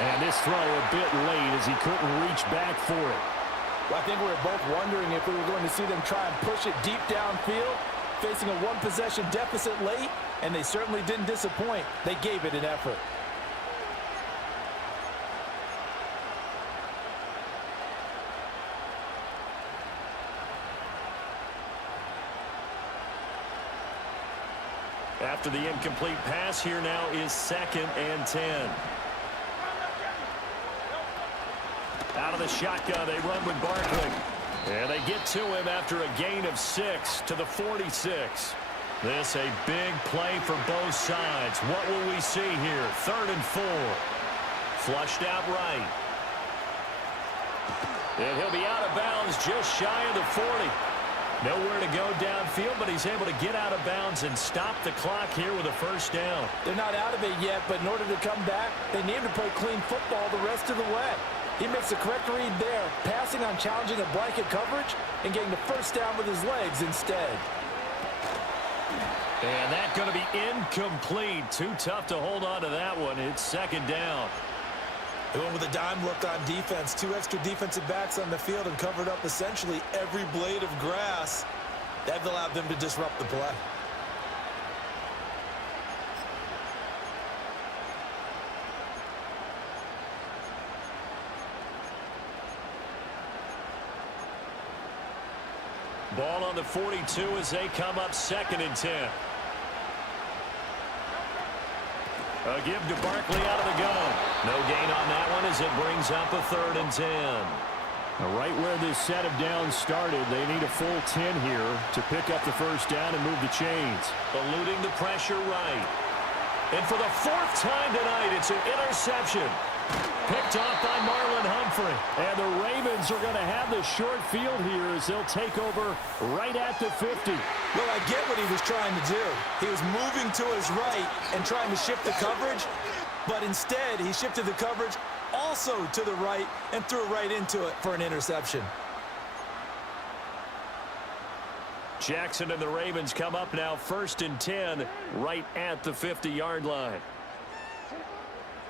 And this throw a bit late as he couldn't reach back for it. Well, I think we were both wondering if we were going to see them try and push it deep downfield, facing a one-possession deficit late, and they certainly didn't disappoint. They gave it an effort. After the incomplete pass, here now is 2nd and 10. Out of the shotgun, they run with Barkley. And they get to him after a gain of 6 to the 46. This a big play for both sides. What will we see here? 3rd and 4. Flushed out right. And he'll be out of bounds just shy of the 40. Nowhere to go downfield, but he's able to get out of bounds and stop the clock here with a first down. They're not out of it yet, but in order to come back, they need to play clean football the rest of the way. He makes the correct read there, passing on challenging a blanket coverage and getting the first down with his legs instead. And that's going to be incomplete. Too tough to hold on to that one. It's 2nd down. They went with a dime look on defense. 2 extra defensive backs on the field and covered up essentially every blade of grass. That allowed them to disrupt the play. Ball on the 42 as they come up 2nd and 10. A give to Barkley out of the gun. No gain on that one as it brings up a 3rd and 10. Right where this set of downs started, they need a full 10 here to pick up the first down and move the chains. Eluding the pressure right. And for the 4th time tonight, it's an interception. Picked off by Marlon Humphrey. And the Ravens are going to have the short field here as they'll take over right at the 50. Well, I get what he was trying to do. He was moving to his right and trying to shift the coverage, but instead he shifted the coverage also to the right and threw right into it for an interception. Jackson and the Ravens come up now 1st and 10 right at the 50-yard line.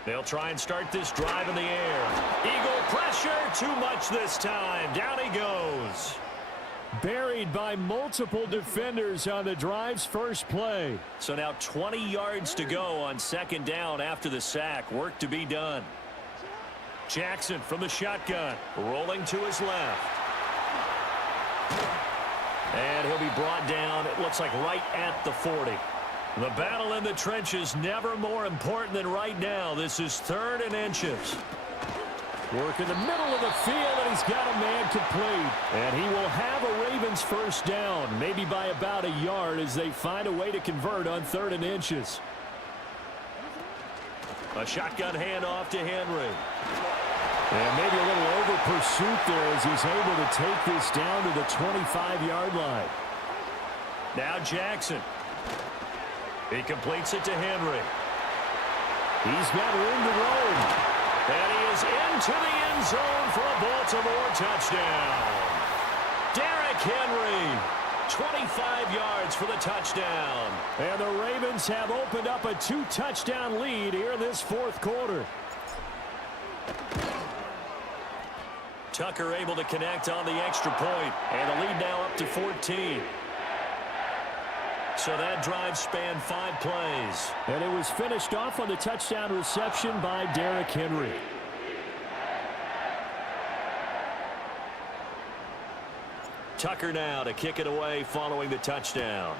They'll try and start this drive in the air. Eagle pressure, too much this time. Down he goes. Buried by multiple defenders on the drive's first play. So now 20 yards to go on 2nd down after the sack. Work to be done. Jackson from the shotgun, rolling to his left. And he'll be brought down, it looks like right at the 40. The battle in the trenches never more important than right now. This is 3rd and inches. Work in the middle of the field, and he's got a man complete. And he will have a Ravens first down, maybe by about a yard as they find a way to convert on 3rd and inches. A shotgun handoff to Henry. And maybe a little over pursuit there as he's able to take this down to the 25-yard line. Now Jackson. He completes it to Henry. He's got room to roam. And he is into the end zone for a Baltimore touchdown. Derrick Henry, 25 yards for the touchdown. And the Ravens have opened up a 2-touchdown lead here in this 4th quarter. Tucker able to connect on the extra point, and the lead now up to 14. So that drive spanned 5 plays. And it was finished off on the touchdown reception by Derrick Henry. Tucker now to kick it away following the touchdown.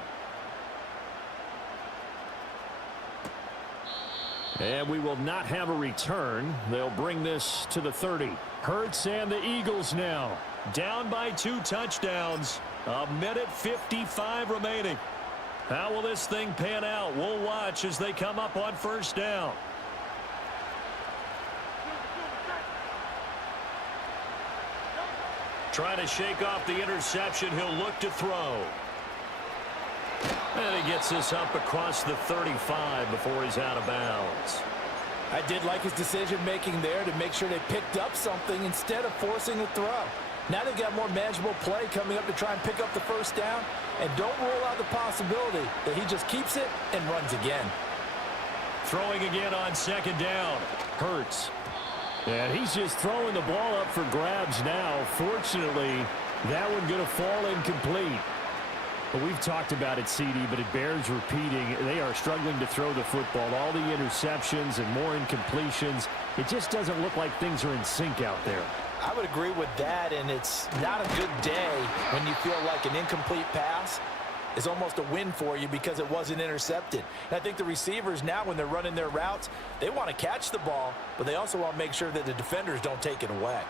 And we will not have a return. They'll bring this to the 30. Hurts and the Eagles now. Down by 2 touchdowns. 1:55 remaining. How will this thing pan out? We'll watch as they come up on 1st down. Trying to shake off the interception. He'll look to throw. And he gets this up across the 35 before he's out of bounds. I did like his decision-making there to make sure they picked up something instead of forcing a throw. Now they've got more manageable play coming up to try and pick up the 1st down. And don't rule out the possibility that he just keeps it and runs again. Throwing again on 2nd down. Hurts. And he's just throwing the ball up for grabs now. Fortunately, that one going to fall incomplete. But we've talked about it, CD, but it bears repeating. They are struggling to throw the football. All the interceptions and more incompletions. It just doesn't look like things are in sync out there. I would agree with that, and it's not a good day when you feel like an incomplete pass is almost a win for you because it wasn't intercepted. And I think the receivers now, when they're running their routes, they want to catch the ball, but they also want to make sure that the defenders don't take it away.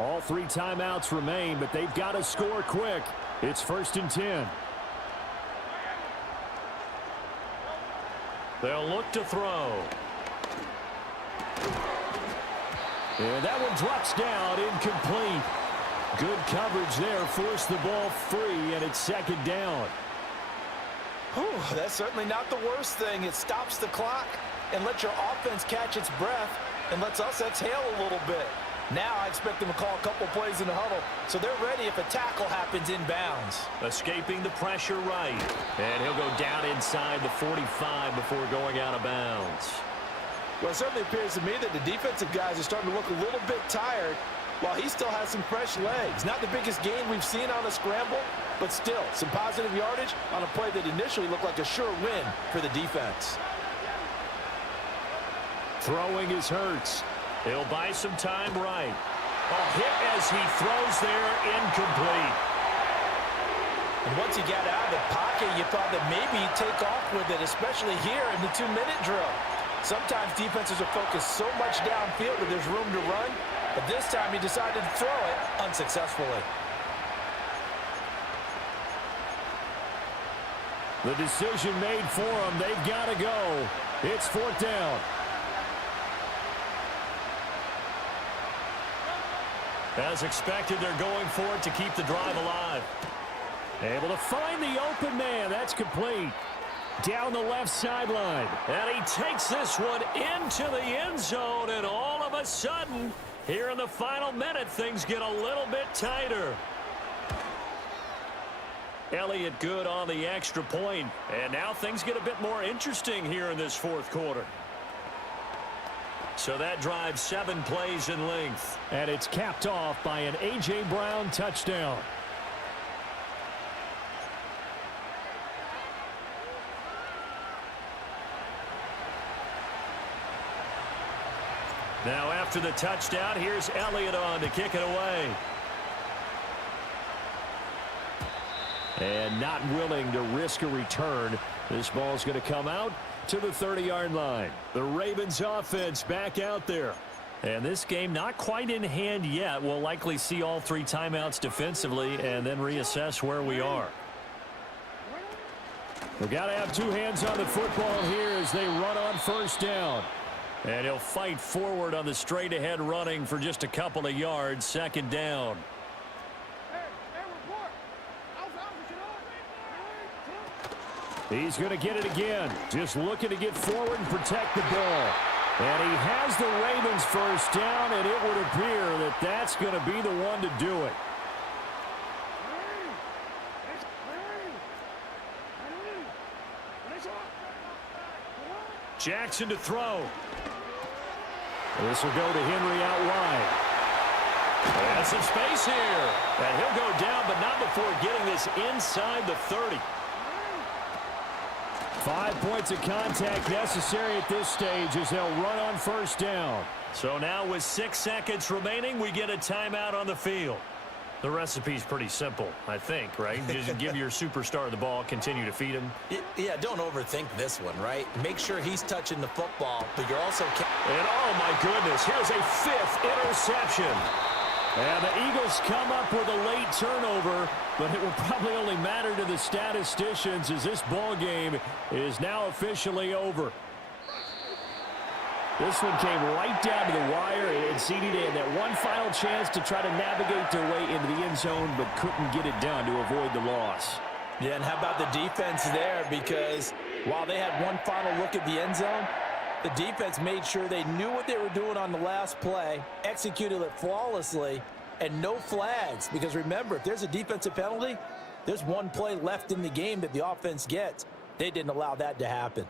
All 3 timeouts remain, but they've got to score quick. It's 1st and 10. They'll look to throw. And that one drops down, incomplete. Good coverage there, forced the ball free, and it's 2nd down. Whew, that's certainly not the worst thing. It stops the clock and lets your offense catch its breath and lets us exhale a little bit. Now I expect them to call a couple plays in the huddle, so they're ready if a tackle happens inbounds. Escaping the pressure right. And he'll go down inside the 45 before going out of bounds. Well, it certainly appears to me that the defensive guys are starting to look a little bit tired while he still has some fresh legs. Not the biggest gain we've seen on a scramble, but still some positive yardage on a play that initially looked like a sure win for the defense. Throwing is Hurts. He'll buy some time right. A hit as he throws there, incomplete. And once he got out of the pocket, you thought that maybe he'd take off with it, especially here in the 2-minute drill. Sometimes defenses are focused so much downfield that there's room to run, but this time he decided to throw it unsuccessfully. The decision made for them. They've got to go. It's 4th down. As expected, they're going for it to keep the drive alive. Able to find the open man. That's complete. Down the left sideline. And he takes this one into the end zone, and all of a sudden, here in the final minute, things get a little bit tighter. Elliott good on the extra point, and now things get a bit more interesting here in this 4th quarter. So that drives 7 plays in length. And it's capped off by an A.J. Brown touchdown. Now after the touchdown, here's Elliott on to kick it away. And not willing to risk a return. This ball's going to come out to the 30-yard line. The Ravens offense back out there. And this game not quite in hand yet. We'll likely see all 3 timeouts defensively and then reassess where we are. We've got to have 2 hands on the football here as they run on first down. And he'll fight forward on the straight-ahead running for just a couple of yards. Second down. He's going to get it again. Just looking to get forward and protect the ball. And he has the Ravens first down, and it would appear that that's going to be the one to do it. Jackson to throw. This will go to Henry out wide. And some space here. And he'll go down, but not before getting this inside the 30. 5 points of contact necessary at this stage as they'll run on first down. So now with 6 seconds remaining, we get a timeout on the field. The recipe's pretty simple, I think, right? Just give your superstar the ball, continue to feed him. Yeah, don't overthink this one, right? Make sure he's touching the football, but you're also... And oh my goodness, here's a 5th interception. And the Eagles come up with a late turnover, but it will probably only matter to the statisticians as this ball game is now officially over. This one came right down to the wire, and CD had that one final chance to try to navigate their way into the end zone, but couldn't get it done to avoid the loss. Yeah, and how about the defense there? Because while they had one final look at the end zone, the defense made sure they knew what they were doing on the last play, executed it flawlessly, and no flags. Because remember, if there's a defensive penalty, there's one play left in the game that the offense gets. They didn't allow that to happen.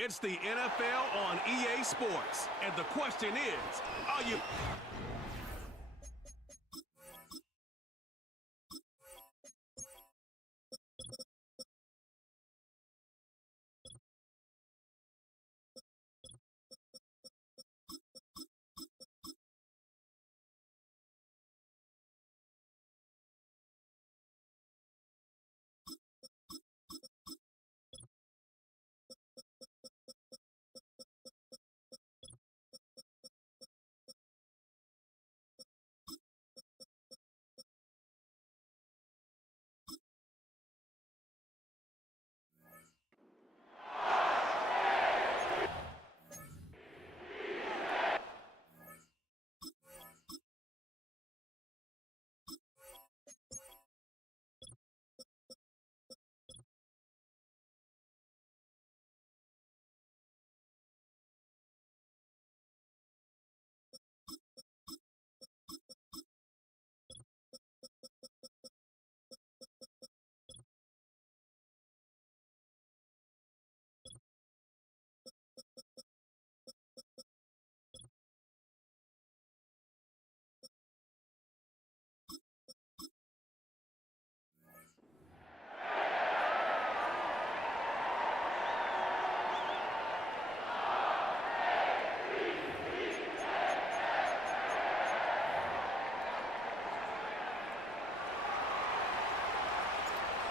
It's the NFL on EA Sports. And the question is, are you...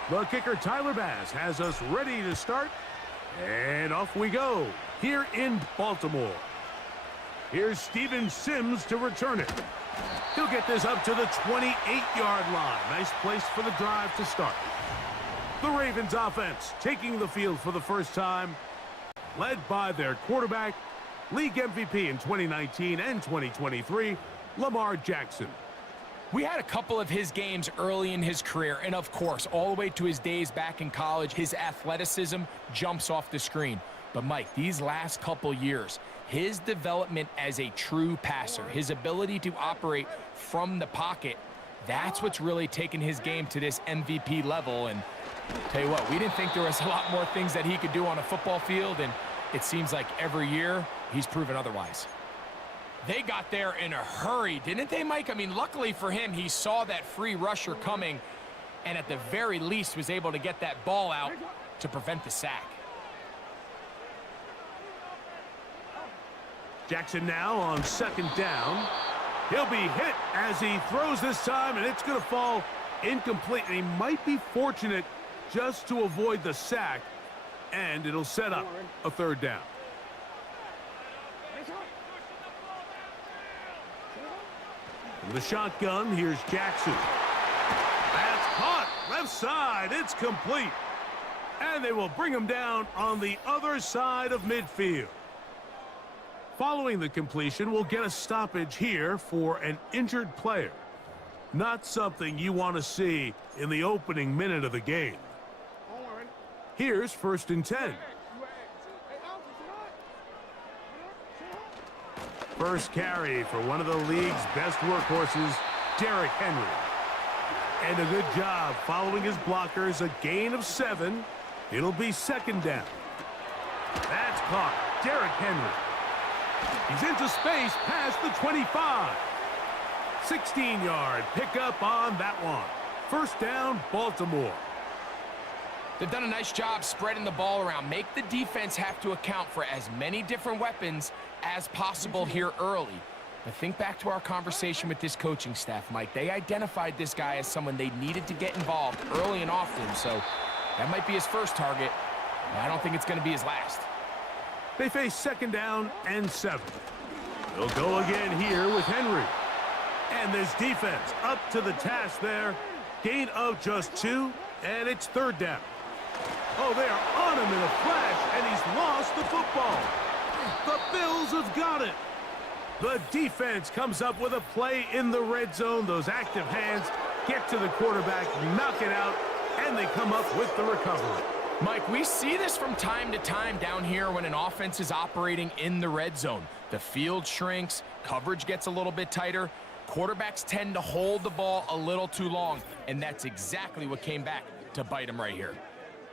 The kicker, Tyler Bass, has us ready to start. And off we go here in Baltimore. Here's Steven Sims to return it. He'll get this up to the 28-yard line. Nice place for the drive to start. The Ravens offense taking the field for the first time, led by their quarterback, league MVP in 2019 and 2023, Lamar Jackson. We had a couple of his games early in his career, and of course, all the way to his days back in college, his athleticism jumps off the screen. But Mike, these last couple years, his development as a true passer, his ability to operate from the pocket, that's what's really taken his game to this MVP level. And tell you what, we didn't think there was a lot more things that he could do on a football field, and it seems like every year he's proven otherwise. They got there in a hurry, didn't they, Mike? I mean, luckily for him, he saw that free rusher coming and at the very least was able to get that ball out to prevent the sack. Jackson now on second down. He'll be hit as he throws this time, and it's going to fall incomplete. And he might be fortunate just to avoid the sack, and it'll set up a third down. With a shotgun, here's Jackson. That's caught. Left side. It's complete. And they will bring him down on the other side of midfield. Following the completion, we'll get a stoppage here for an injured player. Not something you want to see in the opening minute of the game. Here's 1st and 10. First carry for one of the league's best workhorses, Derrick Henry. And a good job following his blockers, a gain of 7. It'll be 2nd down. That's caught. Derrick Henry. He's into space past the 25. 16-yard pickup on that one. 1st down, Baltimore. They've done a nice job spreading the ball around. Make the defense have to account for as many different weapons as possible here early. But think back to our conversation with this coaching staff, Mike. They identified this guy as someone they needed to get involved early and often, so that might be his first target, but I don't think it's going to be his last. They face 2nd down and 7. They'll go again here with Henry. And this defense up to the task there. Gain of just 2, and it's 3rd down. Oh, they are on him in a flash, and he's lost the football. The Bills have got it. The defense comes up with a play in the red zone. Those active hands get to the quarterback, knock it out, and they come up with the recovery. Mike, we see this from time to time down here when an offense is operating in the red zone. The field shrinks, coverage gets a little bit tighter. Quarterbacks tend to hold the ball a little too long, and that's exactly what came back to bite him right here.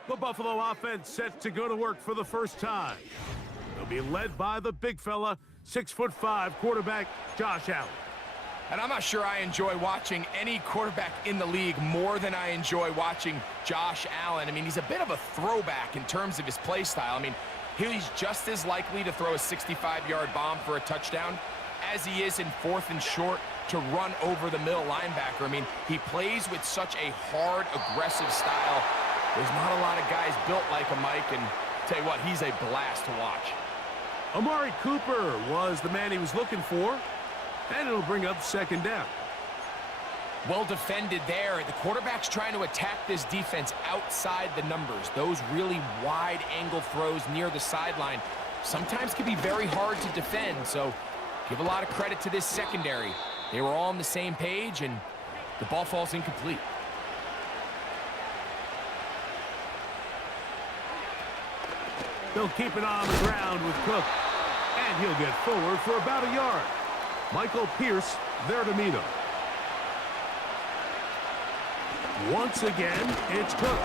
The Buffalo offense set to go to work for the first time. They'll be led by the big fella, 6'5" quarterback Josh Allen. And I'm not sure I enjoy watching any quarterback in the league more than I enjoy watching Josh Allen. I mean, he's a bit of a throwback in terms of his play style. I mean, he's just as likely to throw a 65-yard bomb for a touchdown as he is in 4th and short to run over the middle linebacker. I mean, he plays with such a hard, aggressive style. There's not a lot of guys built like him, Mike, and tell you what, he's a blast to watch. Amari Cooper was the man he was looking for, and it'll bring up 2nd down. Well defended there. The quarterback's trying to attack this defense outside the numbers. Those really wide angle throws near the sideline sometimes can be very hard to defend, so give a lot of credit to this secondary. They were all on the same page, and the ball falls incomplete. They'll keep it on the ground with Cook, and he'll get forward for about a yard. Michael Pierce there to meet him. Once again, it's Cook.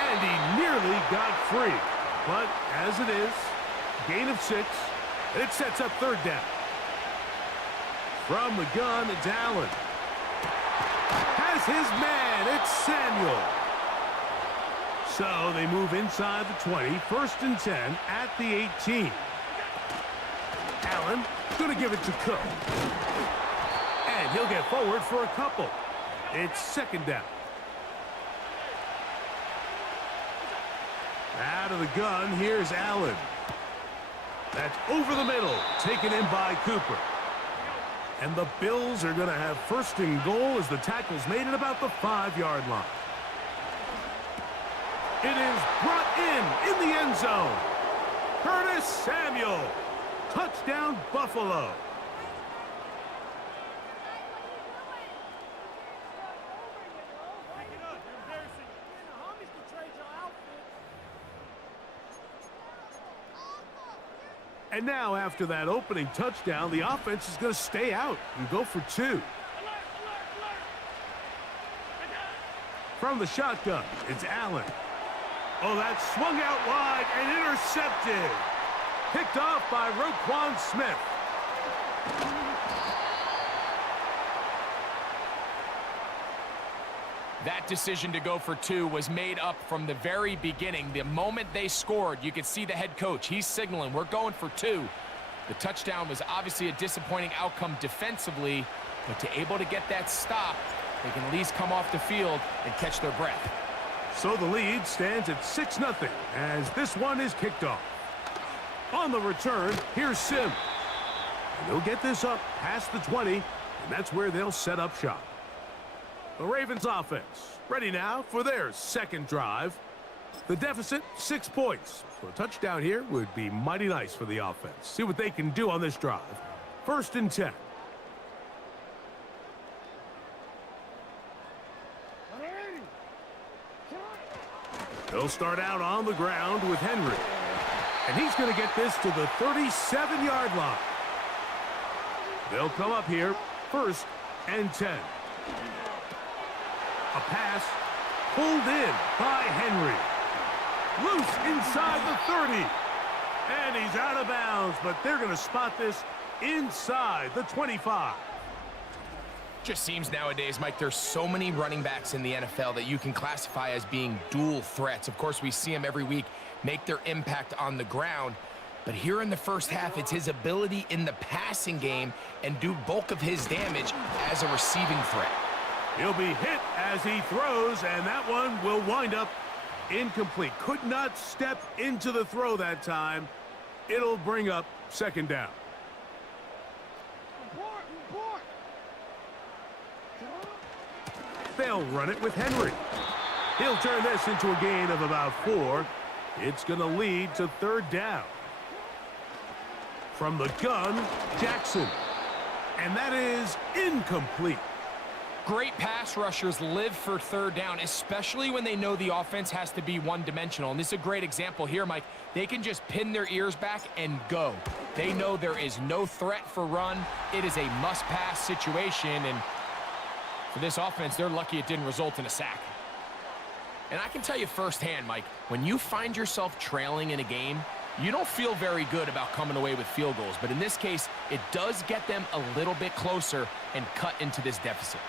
And he nearly got free. But as it is, gain of 6, and it sets up 3rd down. From the gun, it's Allen. Has his man, it's Samuel. So they move inside the 20, 1st and 10 at the 18. Allen going to give it to Cook. And he'll get forward for a couple. It's 2nd down. Out of the gun, here's Allen. That's over the middle, taken in by Cooper. And the Bills are going to have 1st and goal as the tackle's made at about the 5-yard line. It is brought in the end zone. Curtis Samuel. Touchdown, Buffalo. And now, after that opening touchdown, the offense is going to stay out and go for 2. From the shotgun, it's Allen. Oh, that swung out wide and intercepted. Picked off by Roquan Smith. That decision to go for 2 was made up from the very beginning. The moment they scored, you could see the head coach. He's signaling, we're going for 2. The touchdown was obviously a disappointing outcome defensively, but to able to get that stop, they can at least come off the field and catch their breath. So the lead stands at 6-0 as this one is kicked off. On the return, here's Sim. And they'll get this up past the 20, and that's where they'll set up shop. The Ravens offense ready now for their 2nd drive. The deficit, 6 points. So a touchdown here would be mighty nice for the offense. See what they can do on this drive. 1st and 10. They'll start out on the ground with Henry. And he's going to get this to the 37-yard line. They'll come up here, 1st and 10. A pass pulled in by Henry. Loose inside the 30. And he's out of bounds, but they're going to spot this inside the 25. Just seems nowadays, Mike, there's so many running backs in the NFL that you can classify as being dual threats. Of course, we see them every week make their impact on the ground. But here in the first half, it's his ability in the passing game and do bulk of his damage as a receiving threat. He'll be hit as he throws, and that one will wind up incomplete. Could not step into the throw that time. It'll bring up 2nd down. They'll run it with Henry. He'll turn this into a gain of about 4. It's going to lead to 3rd down. From the gun, Jackson. And that is incomplete. Great pass rushers live for 3rd down, especially when they know the offense has to be one-dimensional. And this is a great example here, Mike. They can just pin their ears back and go. They know there is no threat for run. It is a must-pass situation, and for this offense, they're lucky it didn't result in a sack. And I can tell you firsthand, Mike, when you find yourself trailing in a game, you don't feel very good about coming away with field goals. But in this case, it does get them a little bit closer and cut into this deficit.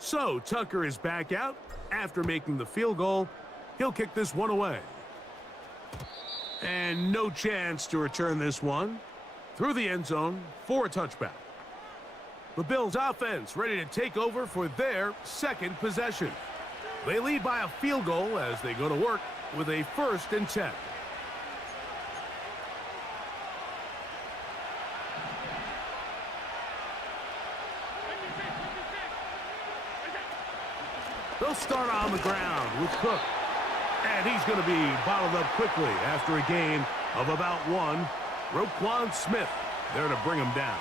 So Tucker is back out after making the field goal. He'll kick this one away. And no chance to return this one through the end zone for a touchback. The Bills offense ready to take over for their second possession. They lead by a field goal as they go to work with a 1st and 10. They'll start on the ground with Cook. And he's going to be bottled up quickly after a gain of about 1. Roquan Smith there to bring him down.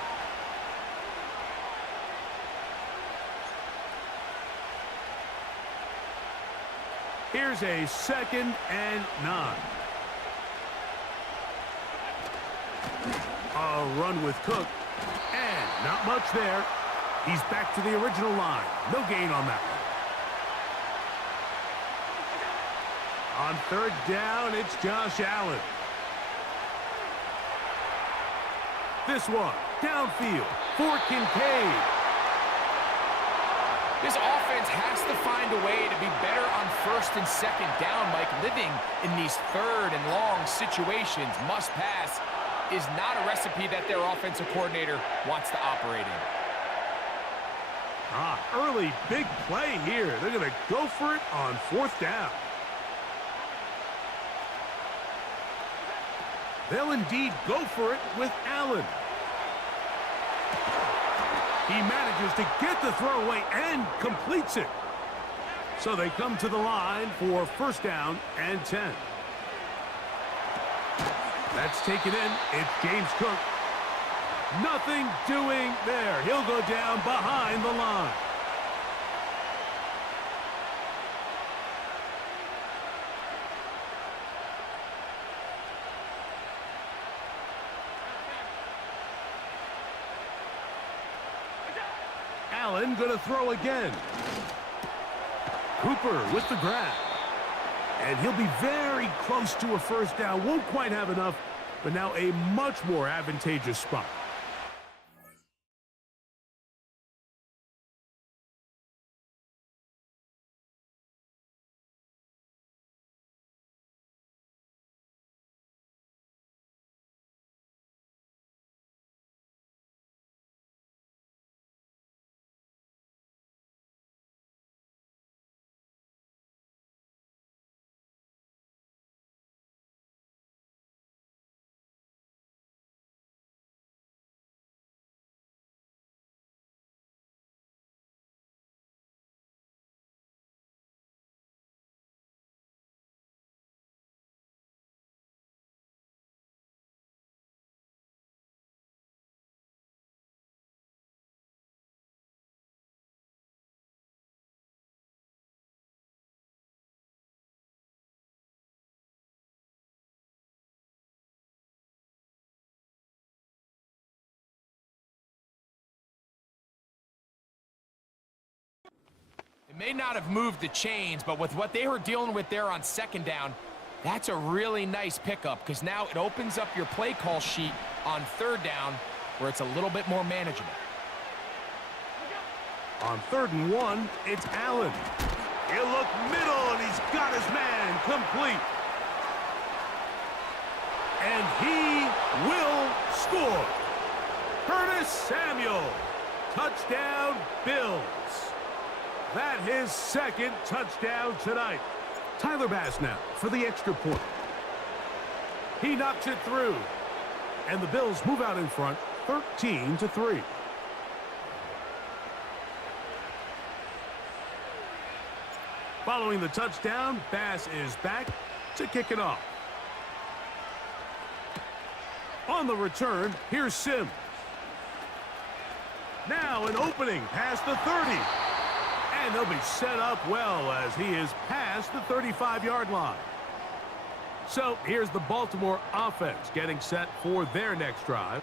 Here's a 2nd and 9. A run with Cook. And not much there. He's back to the original line. No gain on that one. On 3rd down, it's Josh Allen. This one, downfield for Kincaid. This offense has to find a way to be better on 1st and 2nd down, Mike. Living in these 3rd and long situations, must pass, is not a recipe that their offensive coordinator wants to operate in. Early big play here. They're going to go for it on 4th down. They'll indeed go for it with Allen. He manages to get the throw away and completes it. So they come to the line for 1st down and 10. That's taken in. It's James Cook. Nothing doing there. He'll go down behind the line. Allen going to throw again. Cooper with the grab. And he'll be very close to a 1st down. Won't quite have enough, but now a much more advantageous spot. May not have moved the chains, but with what they were dealing with there on second down, that's a really nice pickup because now it opens up your play call sheet on third down where it's a little bit more manageable. On 3rd and 1, it's Allen. He'll look middle, and he's got his man complete. And he will score. Curtis Samuel. Touchdown, Bills. That his 2nd touchdown tonight. Tyler Bass now for the extra point. He knocks it through. And the Bills move out in front, 13-3. Following the touchdown, Bass is back to kick it off. On the return, here's Sims. Now an opening past the 30. And they'll be set up well as he is past the 35-yard line. So here's the Baltimore offense getting set for their next drive.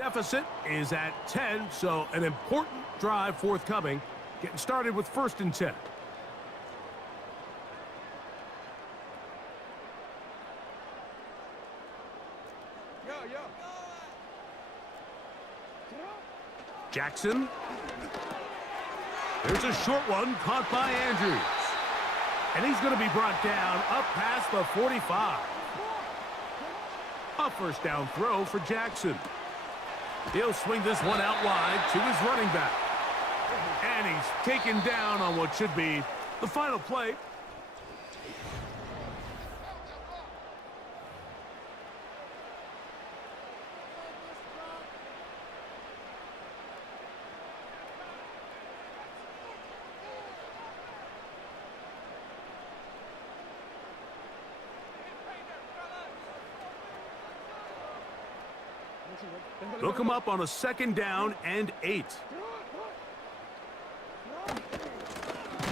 Deficit is at 10, so an important drive forthcoming. Getting started with 1st and 10. Jackson. There's a short one caught by Andrews. And he's going to be brought down up past the 45. A 1st down throw for Jackson. He'll swing this one out wide to his running back. And he's taken down on what should be the final play. They'll come up on a 2nd down and 8.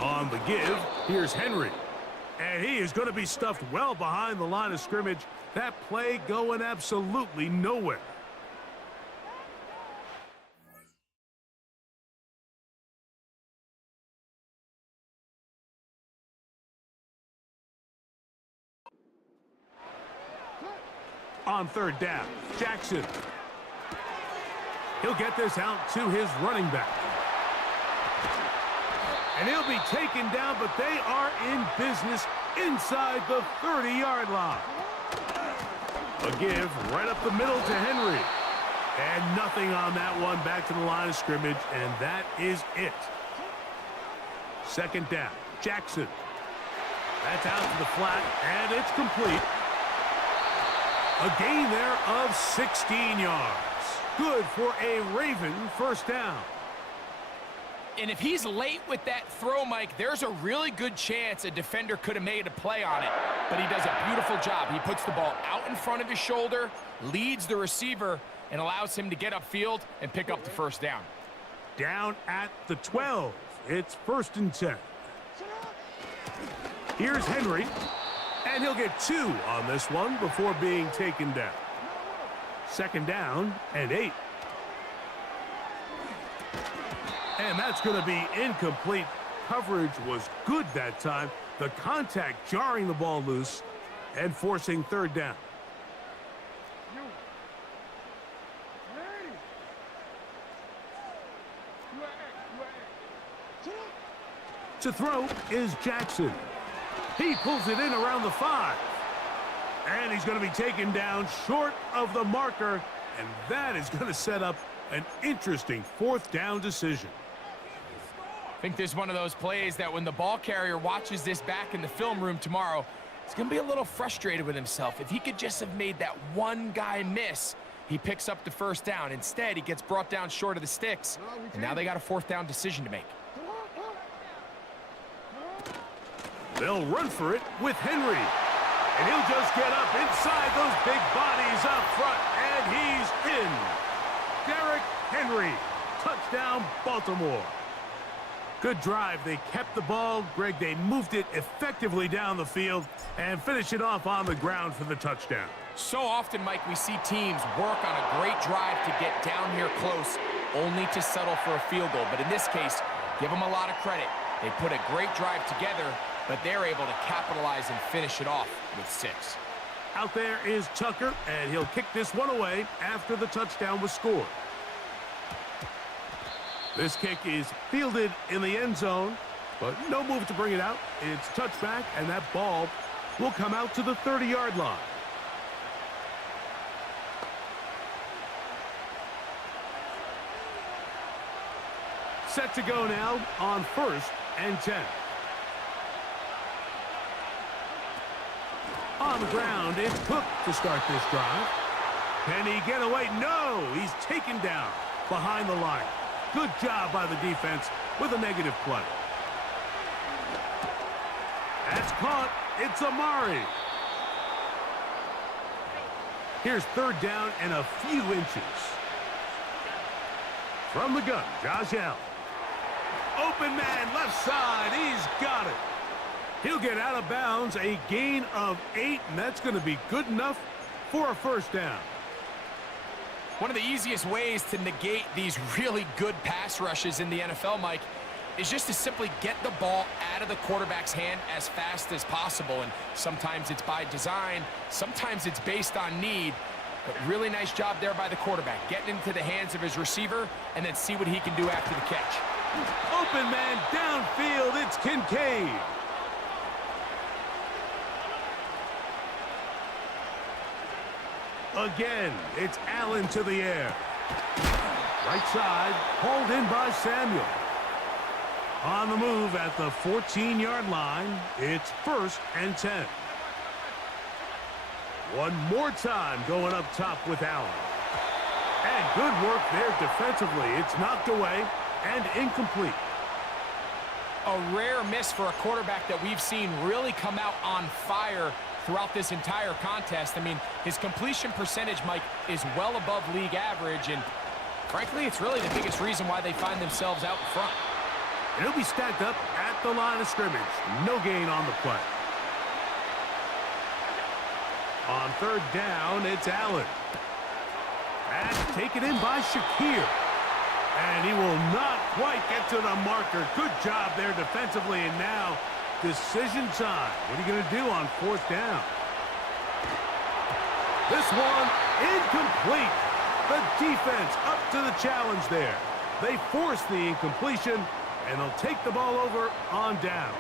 On the give, here's Henry. And he is going to be stuffed well behind the line of scrimmage. That play going absolutely nowhere. On 3rd down, Jackson. He'll get this out to his running back. And he'll be taken down, but they are in business inside the 30-yard line. A give right up the middle to Henry. And nothing on that one, back to the line of scrimmage, and that is it. 2nd down, Jackson. That's out to the flat, and it's complete. A gain there of 16 yards. Good for a Raven 1st down. And if he's late with that throw, Mike, there's a really good chance a defender could have made a play on it. But he does a beautiful job. He puts the ball out in front of his shoulder, leads the receiver, and allows him to get upfield and pick up the 1st down. Down at the 12. It's 1st and 10. Here's Henry. And he'll get 2 on this one before being taken down. 2nd down and 8. And that's going to be incomplete. Coverage was good that time. The contact jarring the ball loose and forcing 3rd down. To throw is Jackson. He pulls it in around the 5. And he's going to be taken down short of the marker. And that is going to set up an interesting 4th down decision. I think this is one of those plays that when the ball carrier watches this back in the film room tomorrow, he's going to be a little frustrated with himself. If he could just have made that one guy miss, he picks up the 1st down. Instead, he gets brought down short of the sticks. And now they got a 4th down decision to make. They'll run for it with Henry. And he'll just get up inside those big bodies up front. And he's in. Derrick Henry. Touchdown, Baltimore. Good drive. They kept the ball. Greg, they moved it effectively down the field and finished it off on the ground for the touchdown. So often, Mike, we see teams work on a great drive to get down here close, only to settle for a field goal. But in this case, give them a lot of credit. They put a great drive together, but they're able to capitalize and finish it off with 6. Out there is Tucker, and he'll kick this one away after the touchdown was scored. This kick is fielded in the end zone, but no move to bring it out. It's touchback, and that ball will come out to the 30-yard line. Set to go now on 1st and 10. On the ground, it's Cook to start this drive. Can he get away? No, he's taken down behind the line. Good job by the defense with a negative play. That's caught. It's Amari. Here's 3rd down and a few inches. From the gun, Josh Allen. Open man, left side. He's got it. He'll get out of bounds, a gain of 8, and that's going to be good enough for a 1st down. One of the easiest ways to negate these really good pass rushes in the NFL, Mike, is just to simply get the ball out of the quarterback's hand as fast as possible. And sometimes it's by design, sometimes it's based on need. But really nice job there by the quarterback, getting into the hands of his receiver and then see what he can do after the catch. Open man downfield, it's Kincaid. Again, it's Allen to the air. Right side, hauled in by Samuel. On the move at the 14-yard line, it's 1st and 10. One more time going up top with Allen. And good work there defensively. It's knocked away and incomplete. A rare miss for a quarterback that we've seen really come out on fire throughout this entire contest. I mean, his completion percentage, Mike, is well above league average, and frankly, it's really the biggest reason why they find themselves out in front. And he'll be stacked up at the line of scrimmage. No gain on the play. On 3rd down, it's Allen. And taken in by Shakir. And he will not quite get to the marker. Good job there defensively, and now decision time. What are you going to do on 4th down? This one incomplete. The defense up to the challenge there. They force the incompletion, and they'll take the ball over on down.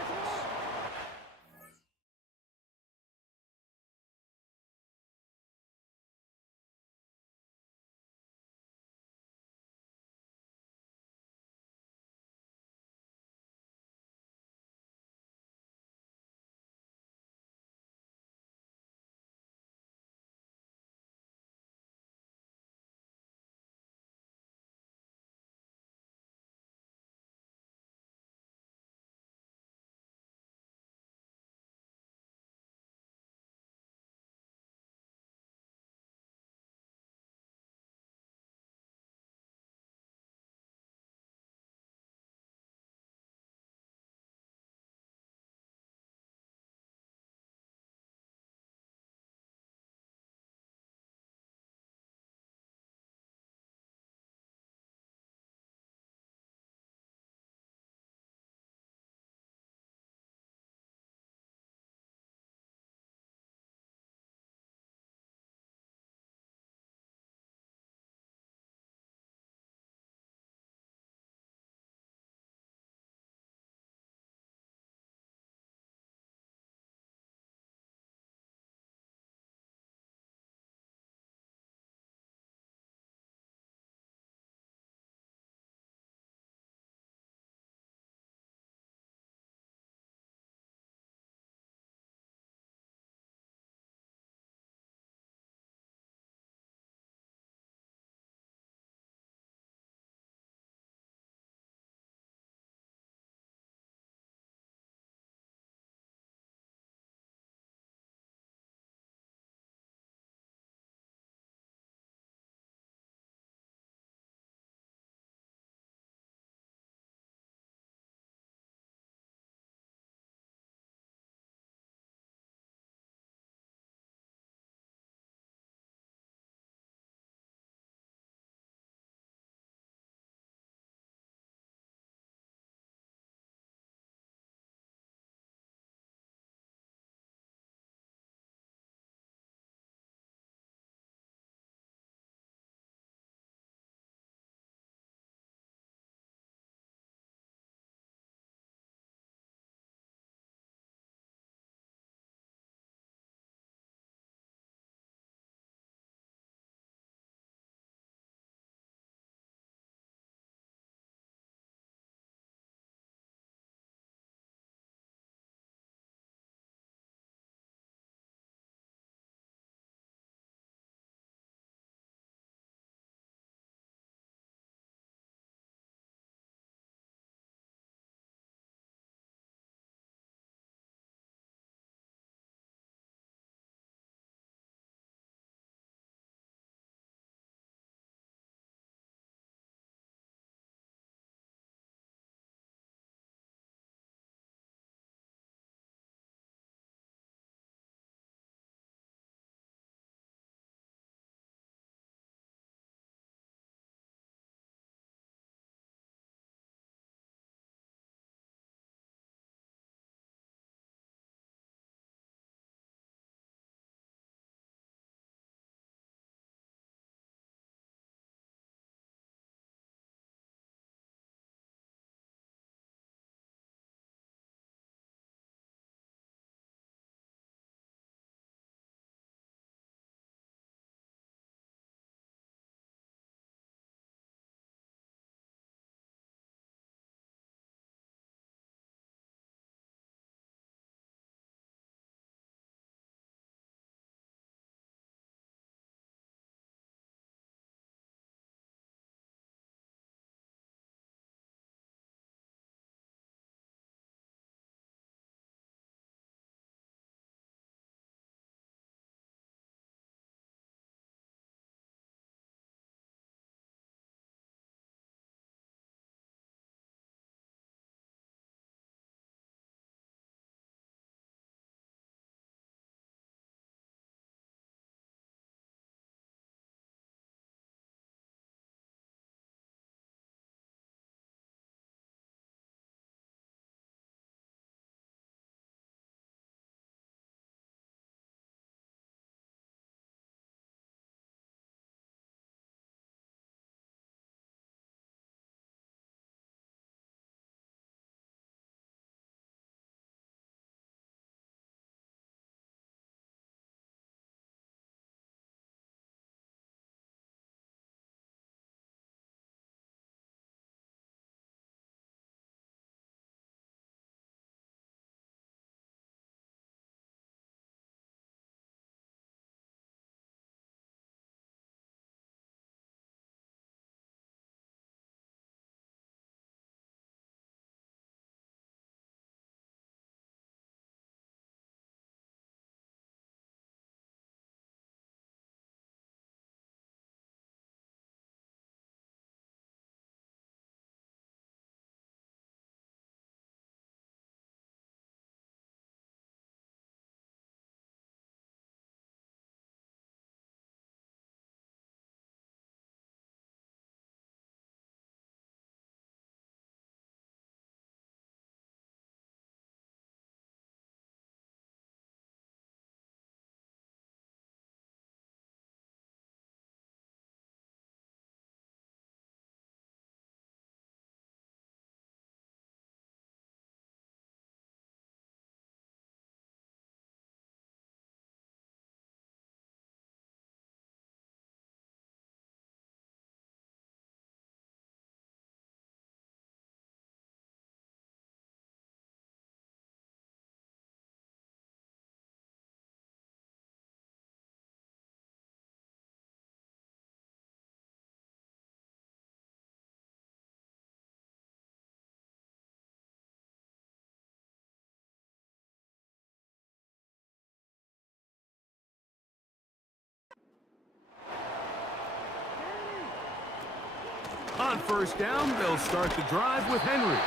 On first down, they'll start the drive with Henry.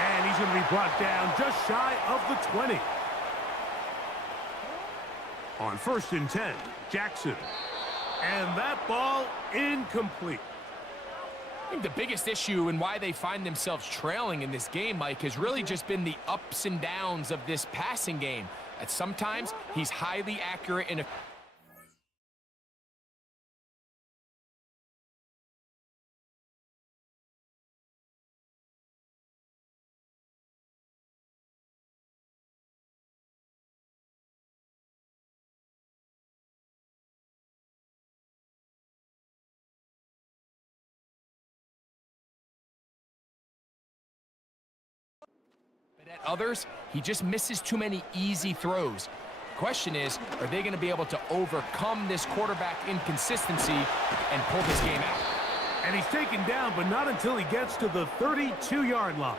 And he's going to be brought down just shy of the 20. On 1st and 10, Jackson. And that ball incomplete. I think the biggest issue and why they find themselves trailing in this game, Mike, has really just been the ups and downs of this passing game. At sometimes, he's highly accurate in a But at others, he just misses too many easy throws. Question is, are they going to be able to overcome this quarterback inconsistency and pull this game out? And he's taken down, but not until he gets to the 32-yard line.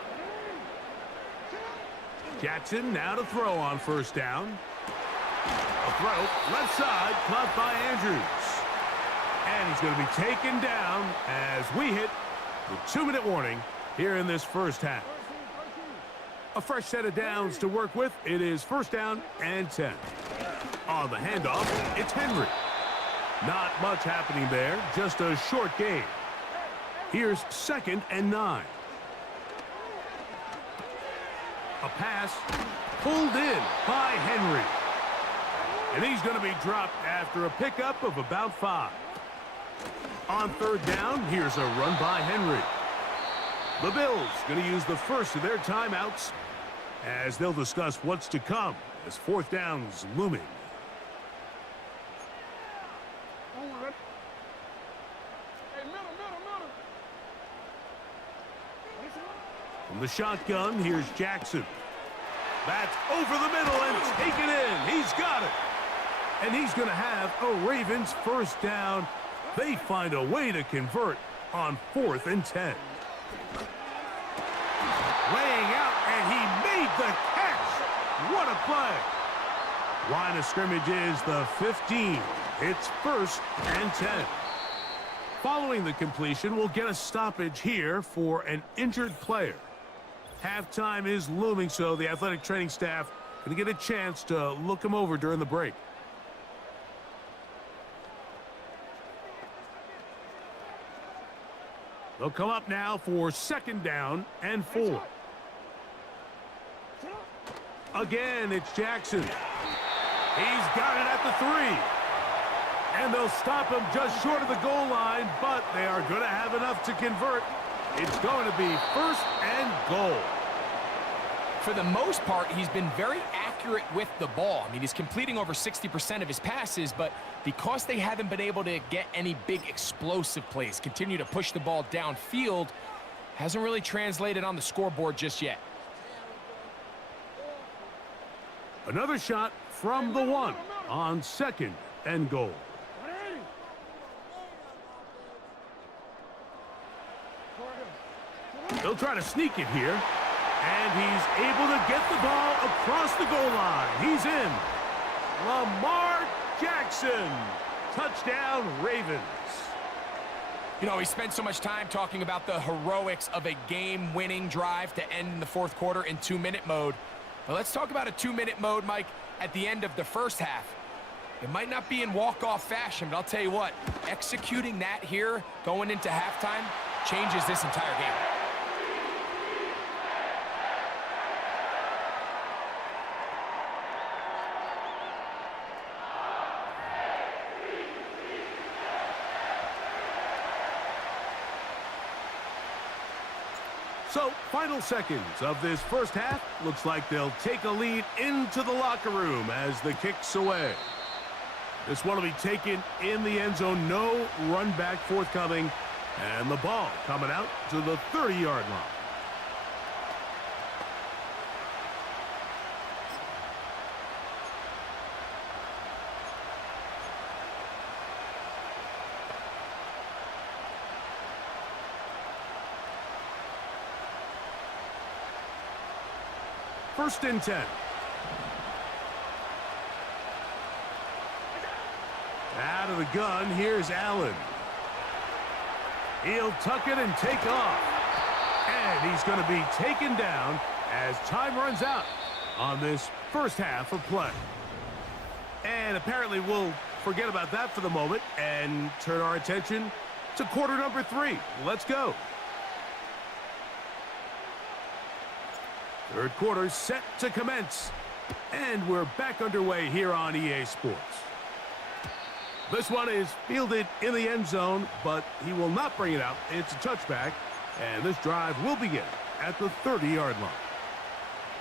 Jackson now to throw on first down. A throw, left side, caught by Andrews. And he's going to be taken down as we hit the 2-minute warning here in this first half. A fresh set of downs to work with. It is 1st down and 10. On the handoff, it's Henry. Not much happening there, just a short gain. Here's 2nd and 9. A pass pulled in by Henry. And he's going to be dropped after a pickup of about 5. On 3rd down, here's a run by Henry. The Bills going to use the first of their timeouts as they'll discuss what's to come as 4th down's looming. From the shotgun, here's Jackson. That's over the middle and taken in. He's got it. And he's going to have a Ravens 1st down. They find a way to convert on 4th and 10. Laying out, and he made the catch. What a play. Line of scrimmage is the 15. It's 1st and 10. Following the completion, we'll get a stoppage here for an injured player. Halftime is looming, so the athletic training staff going to get a chance to look him over during the break. They'll come up now for 2nd down and 4. Again, it's Jackson. He's got it at the 3. And they'll stop him just short of the goal line, but they are going to have enough to convert. It's going to be 1st and goal. For the most part, he's been very accurate with the ball. I mean, he's completing over 60% of his passes, but because they haven't been able to get any big explosive plays, continue to push the ball downfield, hasn't really translated on the scoreboard just yet. Another shot from the 1 on 2nd and goal. They'll try to sneak it here. And he's able to get the ball across the goal line. He's in. Lamar Jackson. Touchdown, Ravens. You know, we spent so much time talking about the heroics of a game-winning drive to end in the 4th quarter in 2-minute mode. But let's talk about a 2-minute mode, Mike, at the end of the first half. It might not be in walk-off fashion, but I'll tell you what, executing that here going into halftime changes this entire game. So, final seconds of this first half. Looks like they'll take a lead into the locker room as the kick's away. This one will be taken in the end zone. No run back forthcoming. And the ball coming out to the 30-yard line. First and 10. Out of the gun, here's Allen. He'll tuck it and take off. And he's going to be taken down as time runs out on this first half of play. And apparently we'll forget about that for the moment and turn our attention to quarter number 3. Let's go. Third quarter set to commence. And we're back underway here on EA Sports. This one is fielded in the end zone, but he will not bring it out. It's a touchback, and this drive will begin at the 30-yard line.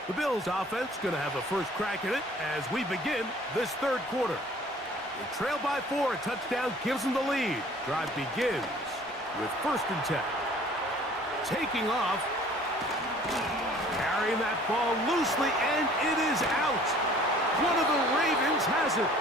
The Bills offense going to have a first crack at it as we begin this third quarter. They trail by 4. A touchdown gives them the lead. Drive begins with 1st and 10. Taking off. Carrying that ball loosely, and it is out. One of the Ravens has it.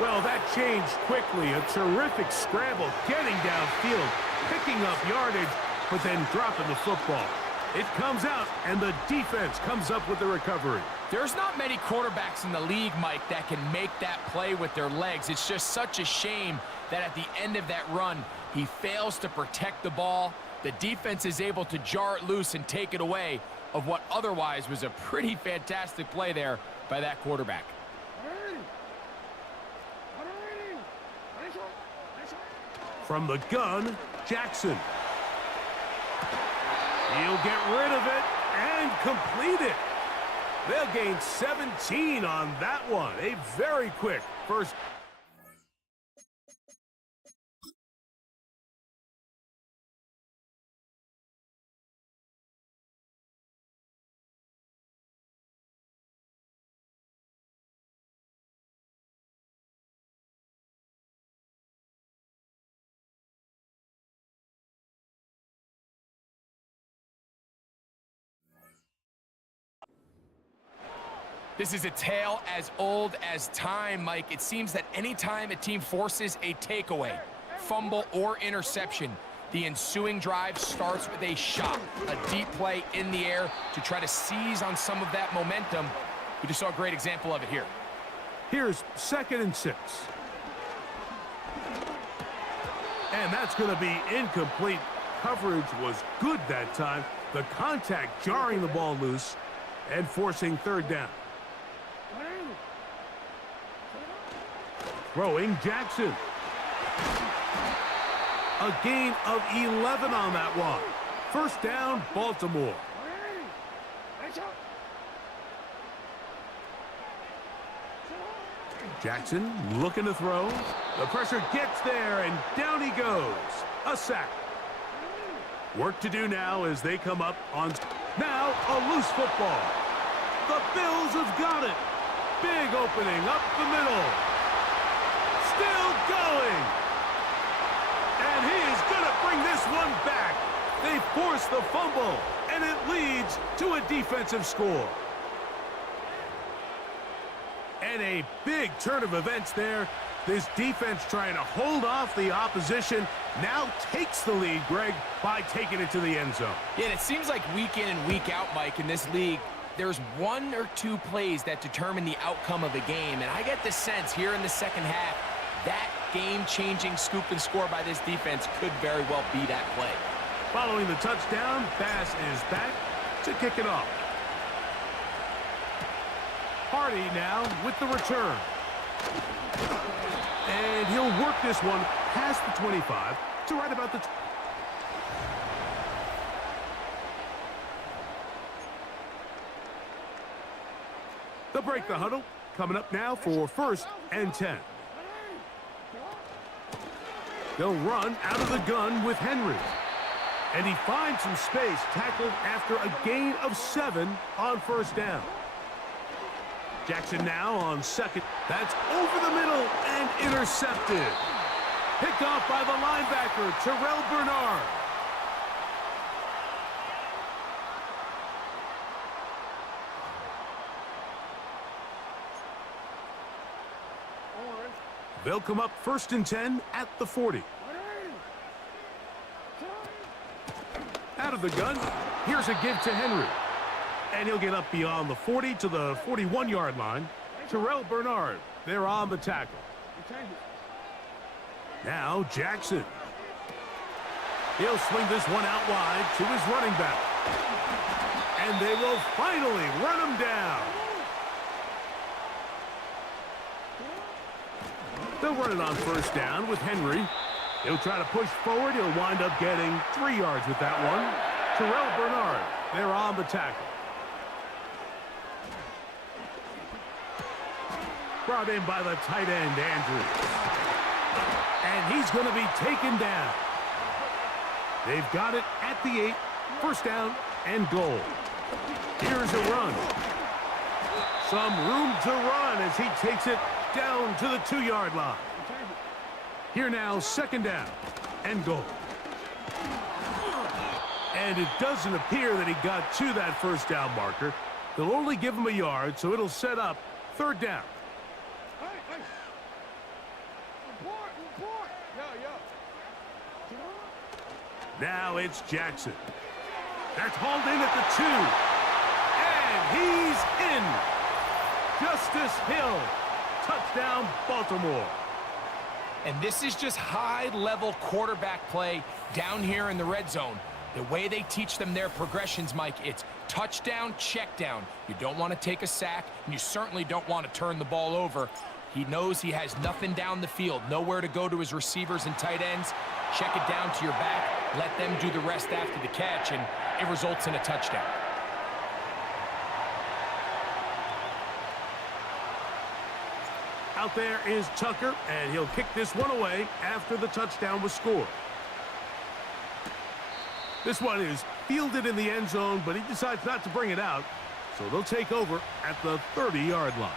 Well, that changed quickly. A terrific scramble, getting downfield, picking up yardage, but then dropping the football. It comes out, and the defense comes up with the recovery. There's not many quarterbacks in the league, Mike, that can make that play with their legs. It's just such a shame that at the end of that run, he fails to protect the ball. The defense is able to jar it loose and take it away of what otherwise was a pretty fantastic play there by that quarterback. From the gun, Jackson. He'll get rid of it and complete it. They'll gain 17 on that one. A very quick first. This is a tale as old as time, Mike. It seems that anytime a team forces a takeaway, fumble, or interception, the ensuing drive starts with a shot, a deep play in the air to try to seize on some of that momentum. We just saw a great example of it here. Here's 2nd and 6. And that's going to be incomplete. Coverage was good that time. The contact jarring the ball loose and forcing 3rd down. Throwing Jackson. A gain of 11 on that one. 1st down, Baltimore. Jackson looking to throw. The pressure gets there, and down he goes. A sack. Work to do now as they come up on... Now a loose football. The Bills have got it. Big opening up the middle. Still going. And he is going to bring this one back. They force the fumble, and it leads to a defensive score. And a big turn of events there. This defense trying to hold off the opposition now takes the lead, Greg, by taking it to the end zone. Yeah, and it seems like week in and week out, Mike, in this league, there's 1 or 2 plays that determine the outcome of a game. And I get the sense here in the second half, that game-changing scoop and score by this defense could very well be that play. Following the touchdown, Bass is back to kick it off. Hardy now with the return. And he'll work this one past the 25 to right about the... They'll break the huddle. Coming up now for 1st and 10. They'll run out of the gun with Henry. And he finds some space, tackled after a gain of 7 on 1st down. Jackson now on 2nd. That's over the middle and intercepted. Picked off by the linebacker, Terrell Bernard. They'll come up 1st and 10 at the 40. Out of the gun, here's a give to Henry. And he'll get up beyond the 40 to the 41-yard line. Terrell Bernard, they're on the tackle. Now Jackson. He'll swing this one out wide to his running back. And they will finally run him down. They'll run it on first down with Henry. He'll try to push forward. He'll wind up getting 3 yards with that one. Terrell Bernard, they're on the tackle. Brought in by the tight end, Andrews. And he's going to be taken down. They've got it at the 8, first down and goal. Here's a run. Some room to run as he takes it down to the 2-yard line. Here now, second down and goal. And it doesn't appear that he got to that first down marker. They'll only give him a yard, so it'll set up third down. Now it's Jackson. That's hauled in at the 2. And he's in. Justice Hill. Touchdown, Baltimore. And this is just high-level quarterback play down here in the red zone. The way they teach them their progressions, Mike, it's touchdown, check down. You don't want to take a sack, and you certainly don't want to turn the ball over. He knows he has nothing down the field, nowhere to go to his receivers and tight ends. Check it down to your back, let them do the rest after the catch, and it results in a touchdown. Out there is Tucker, and he'll kick this one away after the touchdown was scored. This one is fielded in the end zone, but he decides not to bring it out, so they'll take over at the 30-yard line.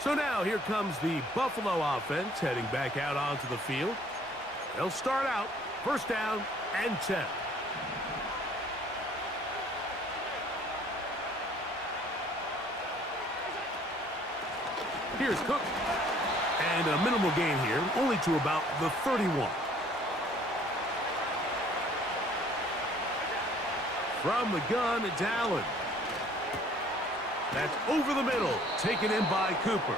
So now here comes the Buffalo offense heading back out onto the field. They'll start out first down and 10. Here's Cook. And a minimal gain here, only to about the 31. From the gun, it's Allen. That's over the middle, taken in by Cooper.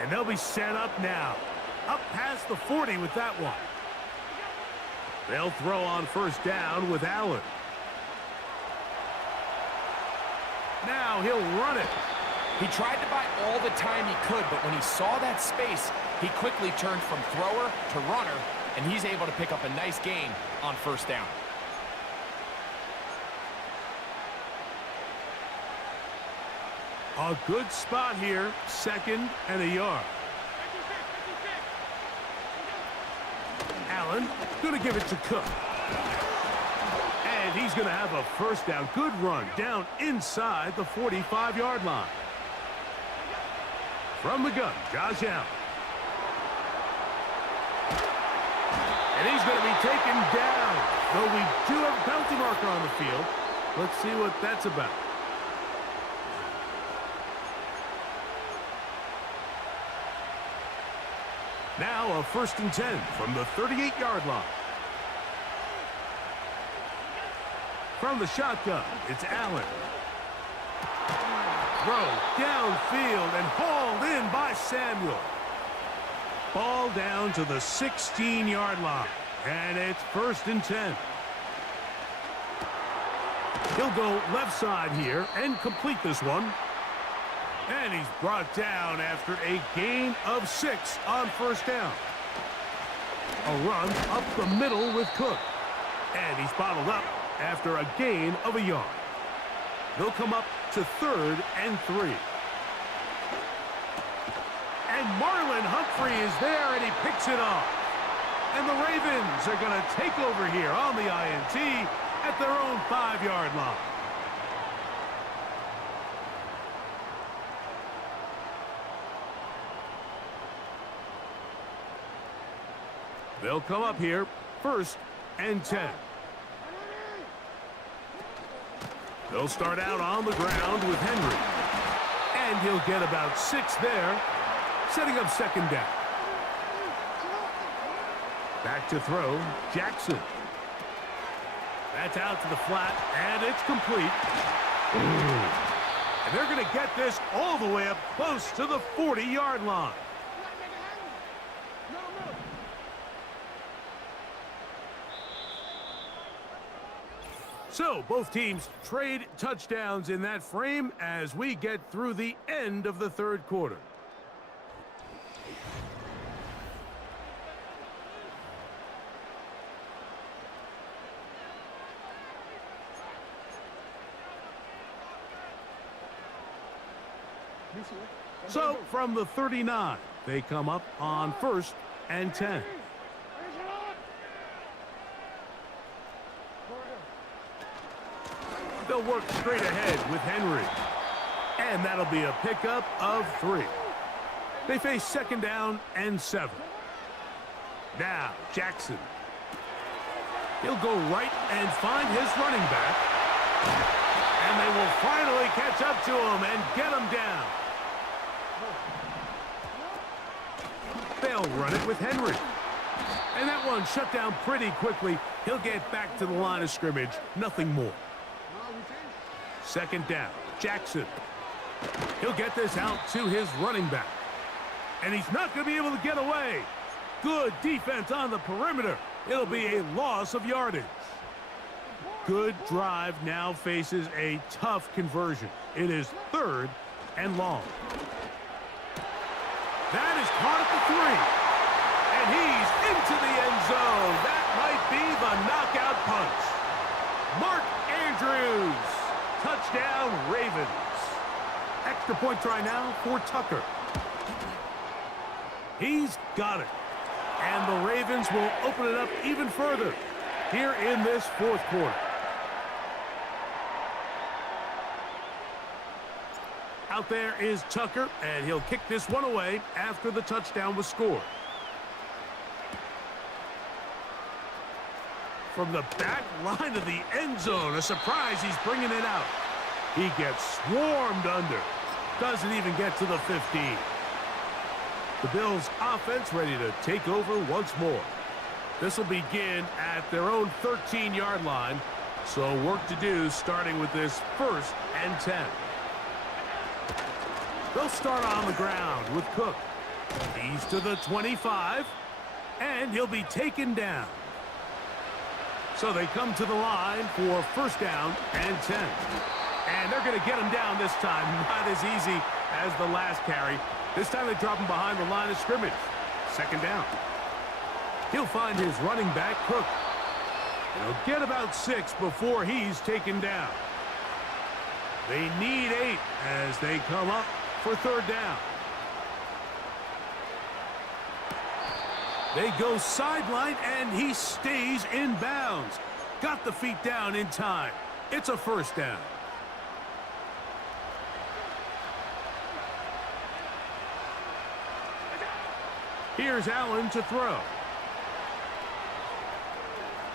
And they'll be set up now. Up past the 40 with that one. They'll throw on first down with Allen. Now he'll run it. He tried to buy all the time he could, but when he saw that space, he quickly turned from thrower to runner, and he's able to pick up a nice gain on first down. A good spot here, second and a yard. Allen going to give it to Cook. And he's going to have a first down. Good run down inside the 45-yard line. From the gun, Josh Allen. And he's going to be taken down. Though we do have a penalty marker on the field. Let's see what that's about. Now a first and 10 from the 38-yard line. From the shotgun, it's Allen. Throw downfield and hauled in by Samuel. Ball down to the 16-yard line. And it's first and 10. He'll go left side here and complete this one. And he's brought down after a gain of 6 on first down. A run up the middle with Cook. And he's bottled up after a gain of a yard. They'll come up to third and 3. And Marlon Humphrey is there, and he picks it off. And the Ravens are going to take over here on the INT at their own 5-yard line. They'll come up here, first and 10. They'll start out on the ground with Henry. And he'll get about 6 there, setting up second down. Back to throw, Jackson. That's out to the flat, and it's complete. And they're going to get this all the way up close to the 40-yard line. So both teams trade touchdowns in that frame as we get through the end of the third quarter. So from the 39, they come up on 1st and 10. They'll work straight ahead with Henry. And that'll be a pickup of 3. They face 2nd down and 7. Now, Jackson. He'll go right and find his running back. And they will finally catch up to him and get him down. They'll run it with Henry. And that one shut down pretty quickly. He'll get back to the line of scrimmage. Nothing more. 2nd down. Jackson. He'll get this out to his running back. And he's not going to be able to get away. Good defense on the perimeter. It'll be a loss of yardage. Good drive now faces a tough conversion. It is 3rd and long. That is caught at the 3. And he's into the end zone. That might be the knockout punch. Mark Andrews. Touchdown, Ravens. Extra point try now for Tucker. He's got it. And the Ravens will open it up even further here in this 4th quarter. Out there is Tucker, and he'll kick this one away after the touchdown was scored. From the back line of the end zone, a surprise, he's bringing it out. He gets swarmed under. Doesn't even get to the 15. The Bills' offense ready to take over once more. This will begin at their own 13-yard line, so work to do starting with this 1st and 10. They'll start on the ground with Cook. He's to the 25, and he'll be taken down. So they come to the line for 1st down and 10. And they're going to get him down this time. Not as easy as the last carry. This time they drop him behind the line of scrimmage. 2nd down. He'll find his running back, Cook. He'll get about 6 before he's taken down. They need 8 as they come up for 3rd down. They go sideline, and he stays in bounds. Got the feet down in time. It's a 1st down. Here's Allen to throw.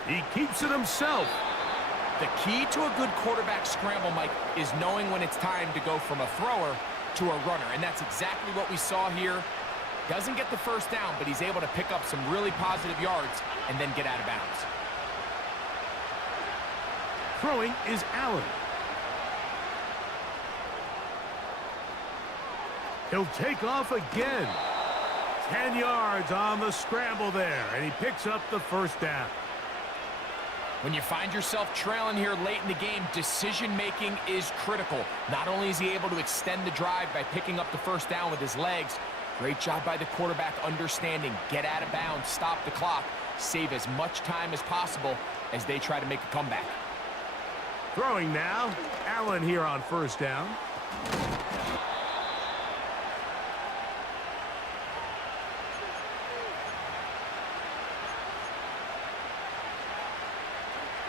He keeps it himself. The key to a good quarterback scramble, Mike, is knowing when it's time to go from a thrower to a runner, and that's exactly what we saw here. Doesn't get the 1st down, but he's able to pick up some really positive yards and then get out of bounds. Throwing is Allen. He'll take off again. 10 yards on the scramble there, and he picks up the 1st down. When you find yourself trailing here late in the game, decision-making is critical. Not only is he able to extend the drive by picking up the 1st down with his legs, great job by the quarterback understanding, get out of bounds, stop the clock, save as much time as possible as they try to make a comeback. Throwing now, Allen here on 1st down.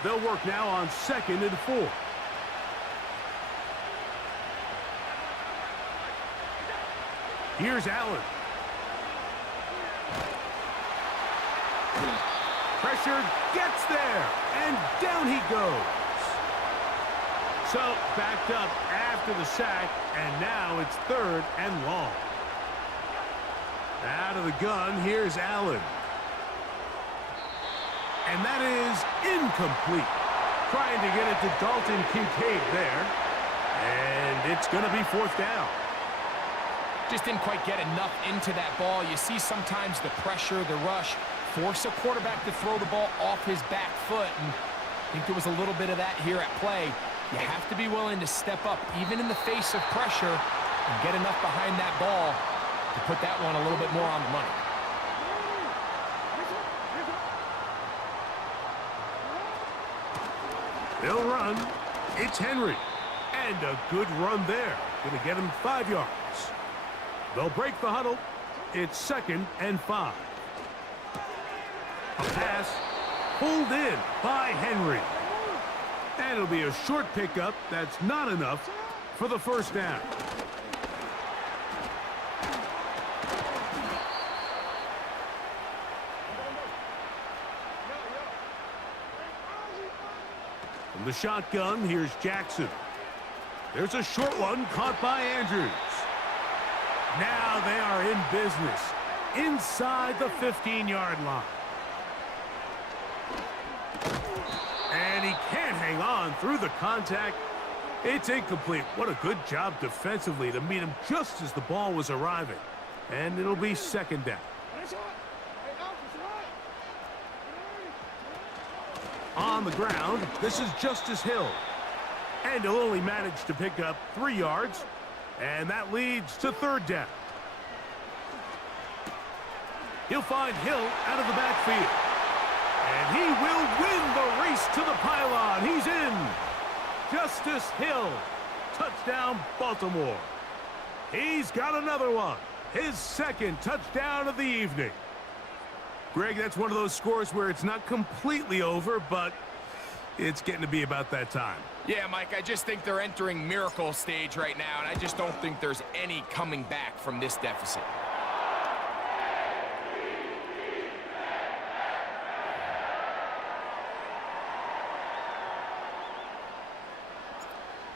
They'll work now on 2nd and 4. Here's Allen. Pressure gets there, and down he goes. So backed up after the sack, and now it's 3rd and long. Out of the gun, here's Allen. And that is incomplete. Trying to get it to Dalton Kincaid there. And it's going to be 4th down. Just didn't quite get enough into that ball. You see sometimes the pressure, the rush, force a quarterback to throw the ball off his back foot. And think there was a little bit of that here at play. You have to be willing to step up, even in the face of pressure, and get enough behind that ball to put that one a little bit more on the money. They'll run. It's Henry. And a good run there. Going to get him 5 yards. They'll break the huddle. It's 2nd and 5. A pass pulled in by Henry. And it'll be a short pickup. That's not enough for the first down. From the shotgun, here's Jackson. There's a short one caught by Andrews. Now they are in business inside the 15-yard line. And he can't hang on through the contact. It's incomplete. What a good job defensively to meet him just as the ball was arriving. And it'll be 2nd down. On the ground, this is Justice Hill. And he'll only manage to pick up 3 yards. And that leads to 3rd down. He'll find Hill out of the backfield. And he will win the race to the pylon. He's in. Justice Hill. Touchdown, Baltimore. He's got another one. His 2nd touchdown of the evening. Greg, that's one of those scores where it's not completely over, but it's getting to be about that time. Yeah, Mike, I just think they're entering miracle stage right now, and I just don't think there's any coming back from this deficit.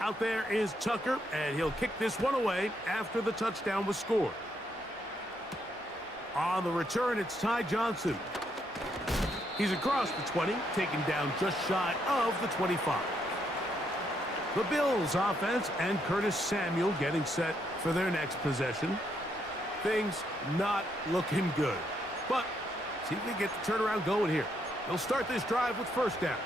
Out there is Tucker, and he'll kick this one away after the touchdown was scored. On the return, it's Ty Johnson. He's across the 20, taken down just shy of the 25. The Bills offense and Curtis Samuel getting set for their next possession. Things not looking good. But see if they get the turnaround going here. They'll start this drive with 1st down.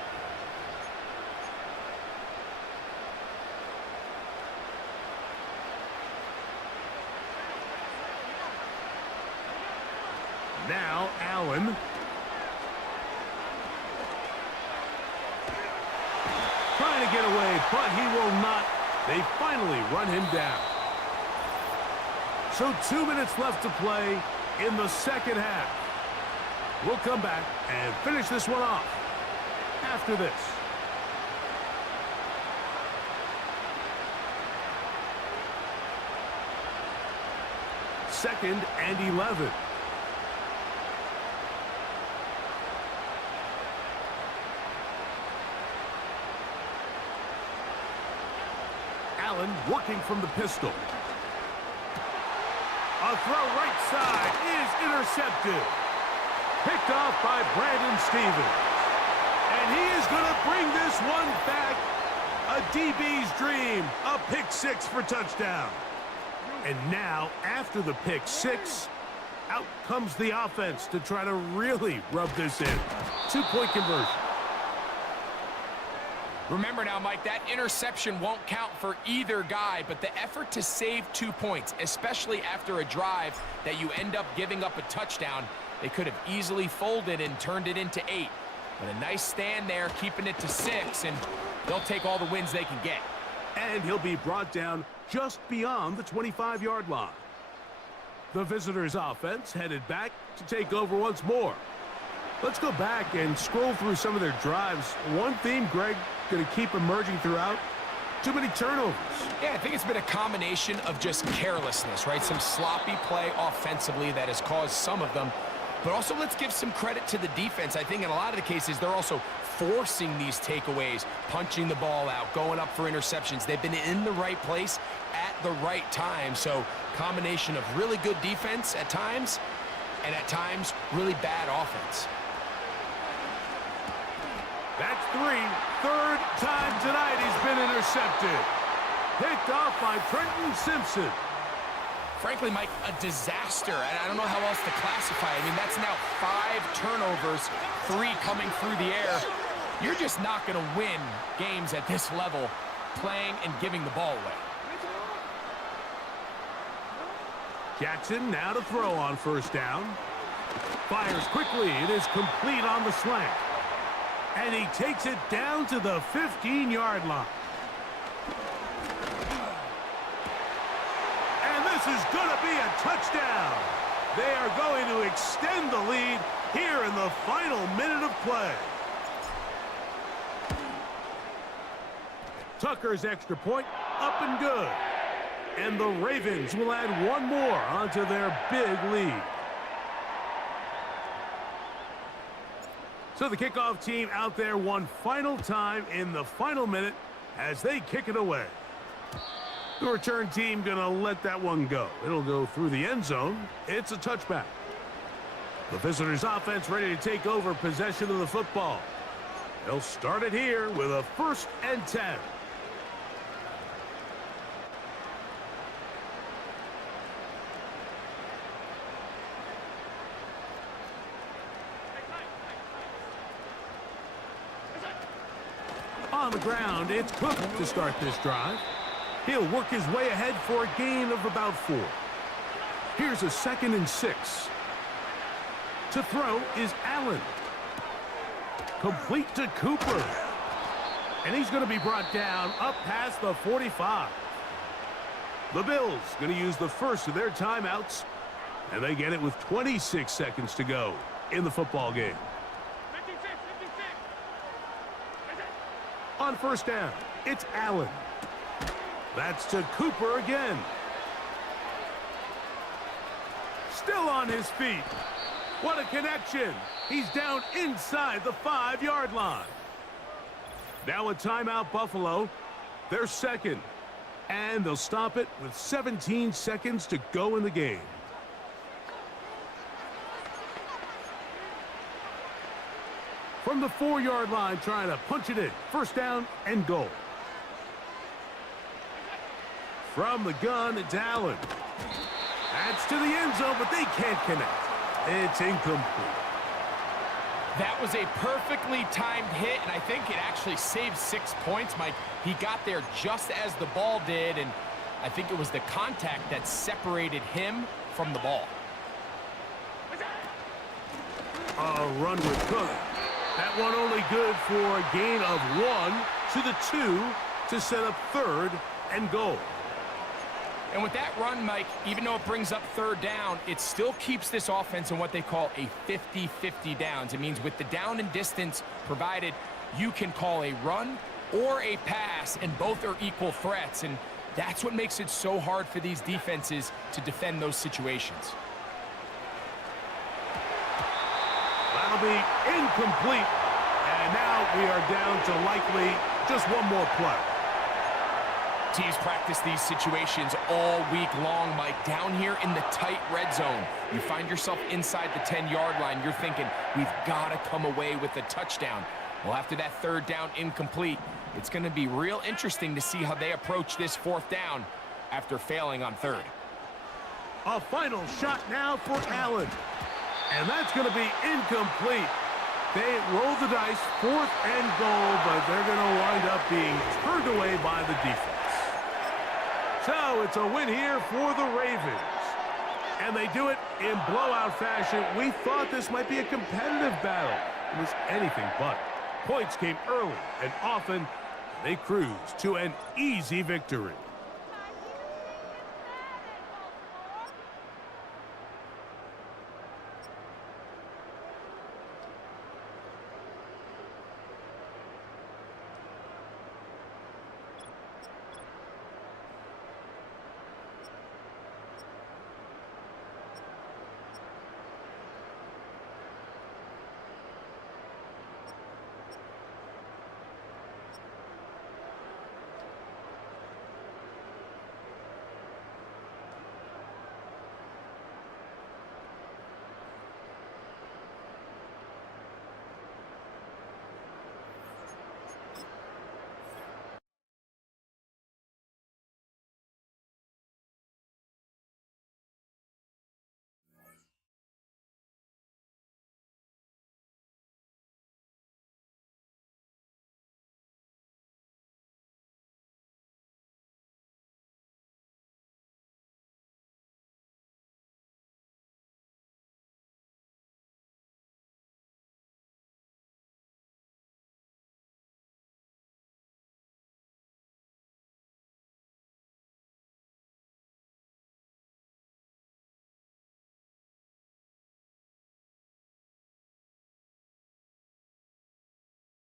Now Allen. Trying to get away, but he will not. They finally run him down. So 2 minutes left to play in the 2nd half. We'll come back and finish this one off after this. Second and 11. Allen working from the pistol. A throw right side is intercepted. Picked off by Brandon Stevens. And he is going to bring this one back. A DB's dream. A pick 6 for touchdown. And now, after the pick 6, out comes the offense to try to really rub this in. 2-point conversion. Remember now, Mike, that interception won't count for either guy, but the effort to save 2 points, especially after a drive that you end up giving up a touchdown, they could have easily folded and turned it into 8. But a nice stand there, keeping it to 6, and they'll take all the wins they can get. And he'll be brought down just beyond the 25-yard line. The visitors' offense headed back to take over once more. Let's go back and scroll through some of their drives. One theme, Greg, going to keep emerging throughout. Too many turnovers. Yeah, I think it's been a combination of just carelessness, right? Some sloppy play offensively that has caused some of them. But also, let's give some credit to the defense. I think in a lot of the cases, they're also forcing these takeaways, punching the ball out, going up for interceptions. They've been in the right place at the right time. So, combination of really good defense at times, and at times, really bad offense. That's 3. 3rd time tonight he's been intercepted. Picked off by Trenton Simpson. Frankly, Mike, a disaster. And I don't know how else to classify it. I mean, that's now 5 turnovers, 3 coming through the air. You're just not going to win games at this level playing and giving the ball away. Jackson now to throw on first down. Fires quickly. It is complete on the slant. And he takes it down to the 15-yard line. And this is going to be a touchdown. They are going to extend the lead here in the final minute of play. Tucker's extra point up and good. And the Ravens will add one more onto their big lead. So the kickoff team out there one final time in the final minute as they kick it away. The return team going to let that one go. It'll go through the end zone. It's a touchback. The visitors' offense ready to take over possession of the football. They'll start it here with a 1st and 10. On the ground, it's Cook to start this drive. He'll work his way ahead for a gain of about 4. Here's a 2nd and 6. To throw is Allen. Complete to Cooper. And he's going to be brought down up past the 45. The Bills going to use the first of their timeouts. And they get it with 26 seconds to go in the football game. On first down, it's Allen. That's to Cooper again. Still on his feet. What a connection. He's down inside the 5-yard line. Now a timeout, Buffalo. They're second. And they'll stop it with 17 seconds to go in the game. From the 4-yard line, trying to punch it in. First down and goal. From the gun, it's Allen. That's to the end zone, but they can't connect. It's incomplete. That was a perfectly timed hit, and I think it actually saved 6 points, Mike. He got there just as the ball did, and I think it was the contact that separated him from the ball. A run with Cook. That one only good for a gain of 1 to the 2 to set up 3rd and goal. And with that run, Mike, even though it brings up 3rd down, it still keeps this offense in what they call a 50-50 downs. It means with the down and distance provided, you can call a run or a pass, and both are equal threats. And that's what makes it so hard for these defenses to defend those situations. That'll be incomplete. And now we are down to likely just one more play. Teams practice these situations all week long, Mike. Down here in the tight red zone, you find yourself inside the 10-yard line. You're thinking, we've got to come away with a touchdown. Well, after that 3rd down incomplete, it's going to be real interesting to see how they approach this 4th down after failing on 3rd. A final shot now for Allen. And that's going to be incomplete. They roll the dice, 4th and goal, but they're going to wind up being turned away by the defense. So it's a win here for the Ravens. And they do it in blowout fashion. We thought this might be a competitive battle. It was anything but. Points came early and often. They cruised to an easy victory.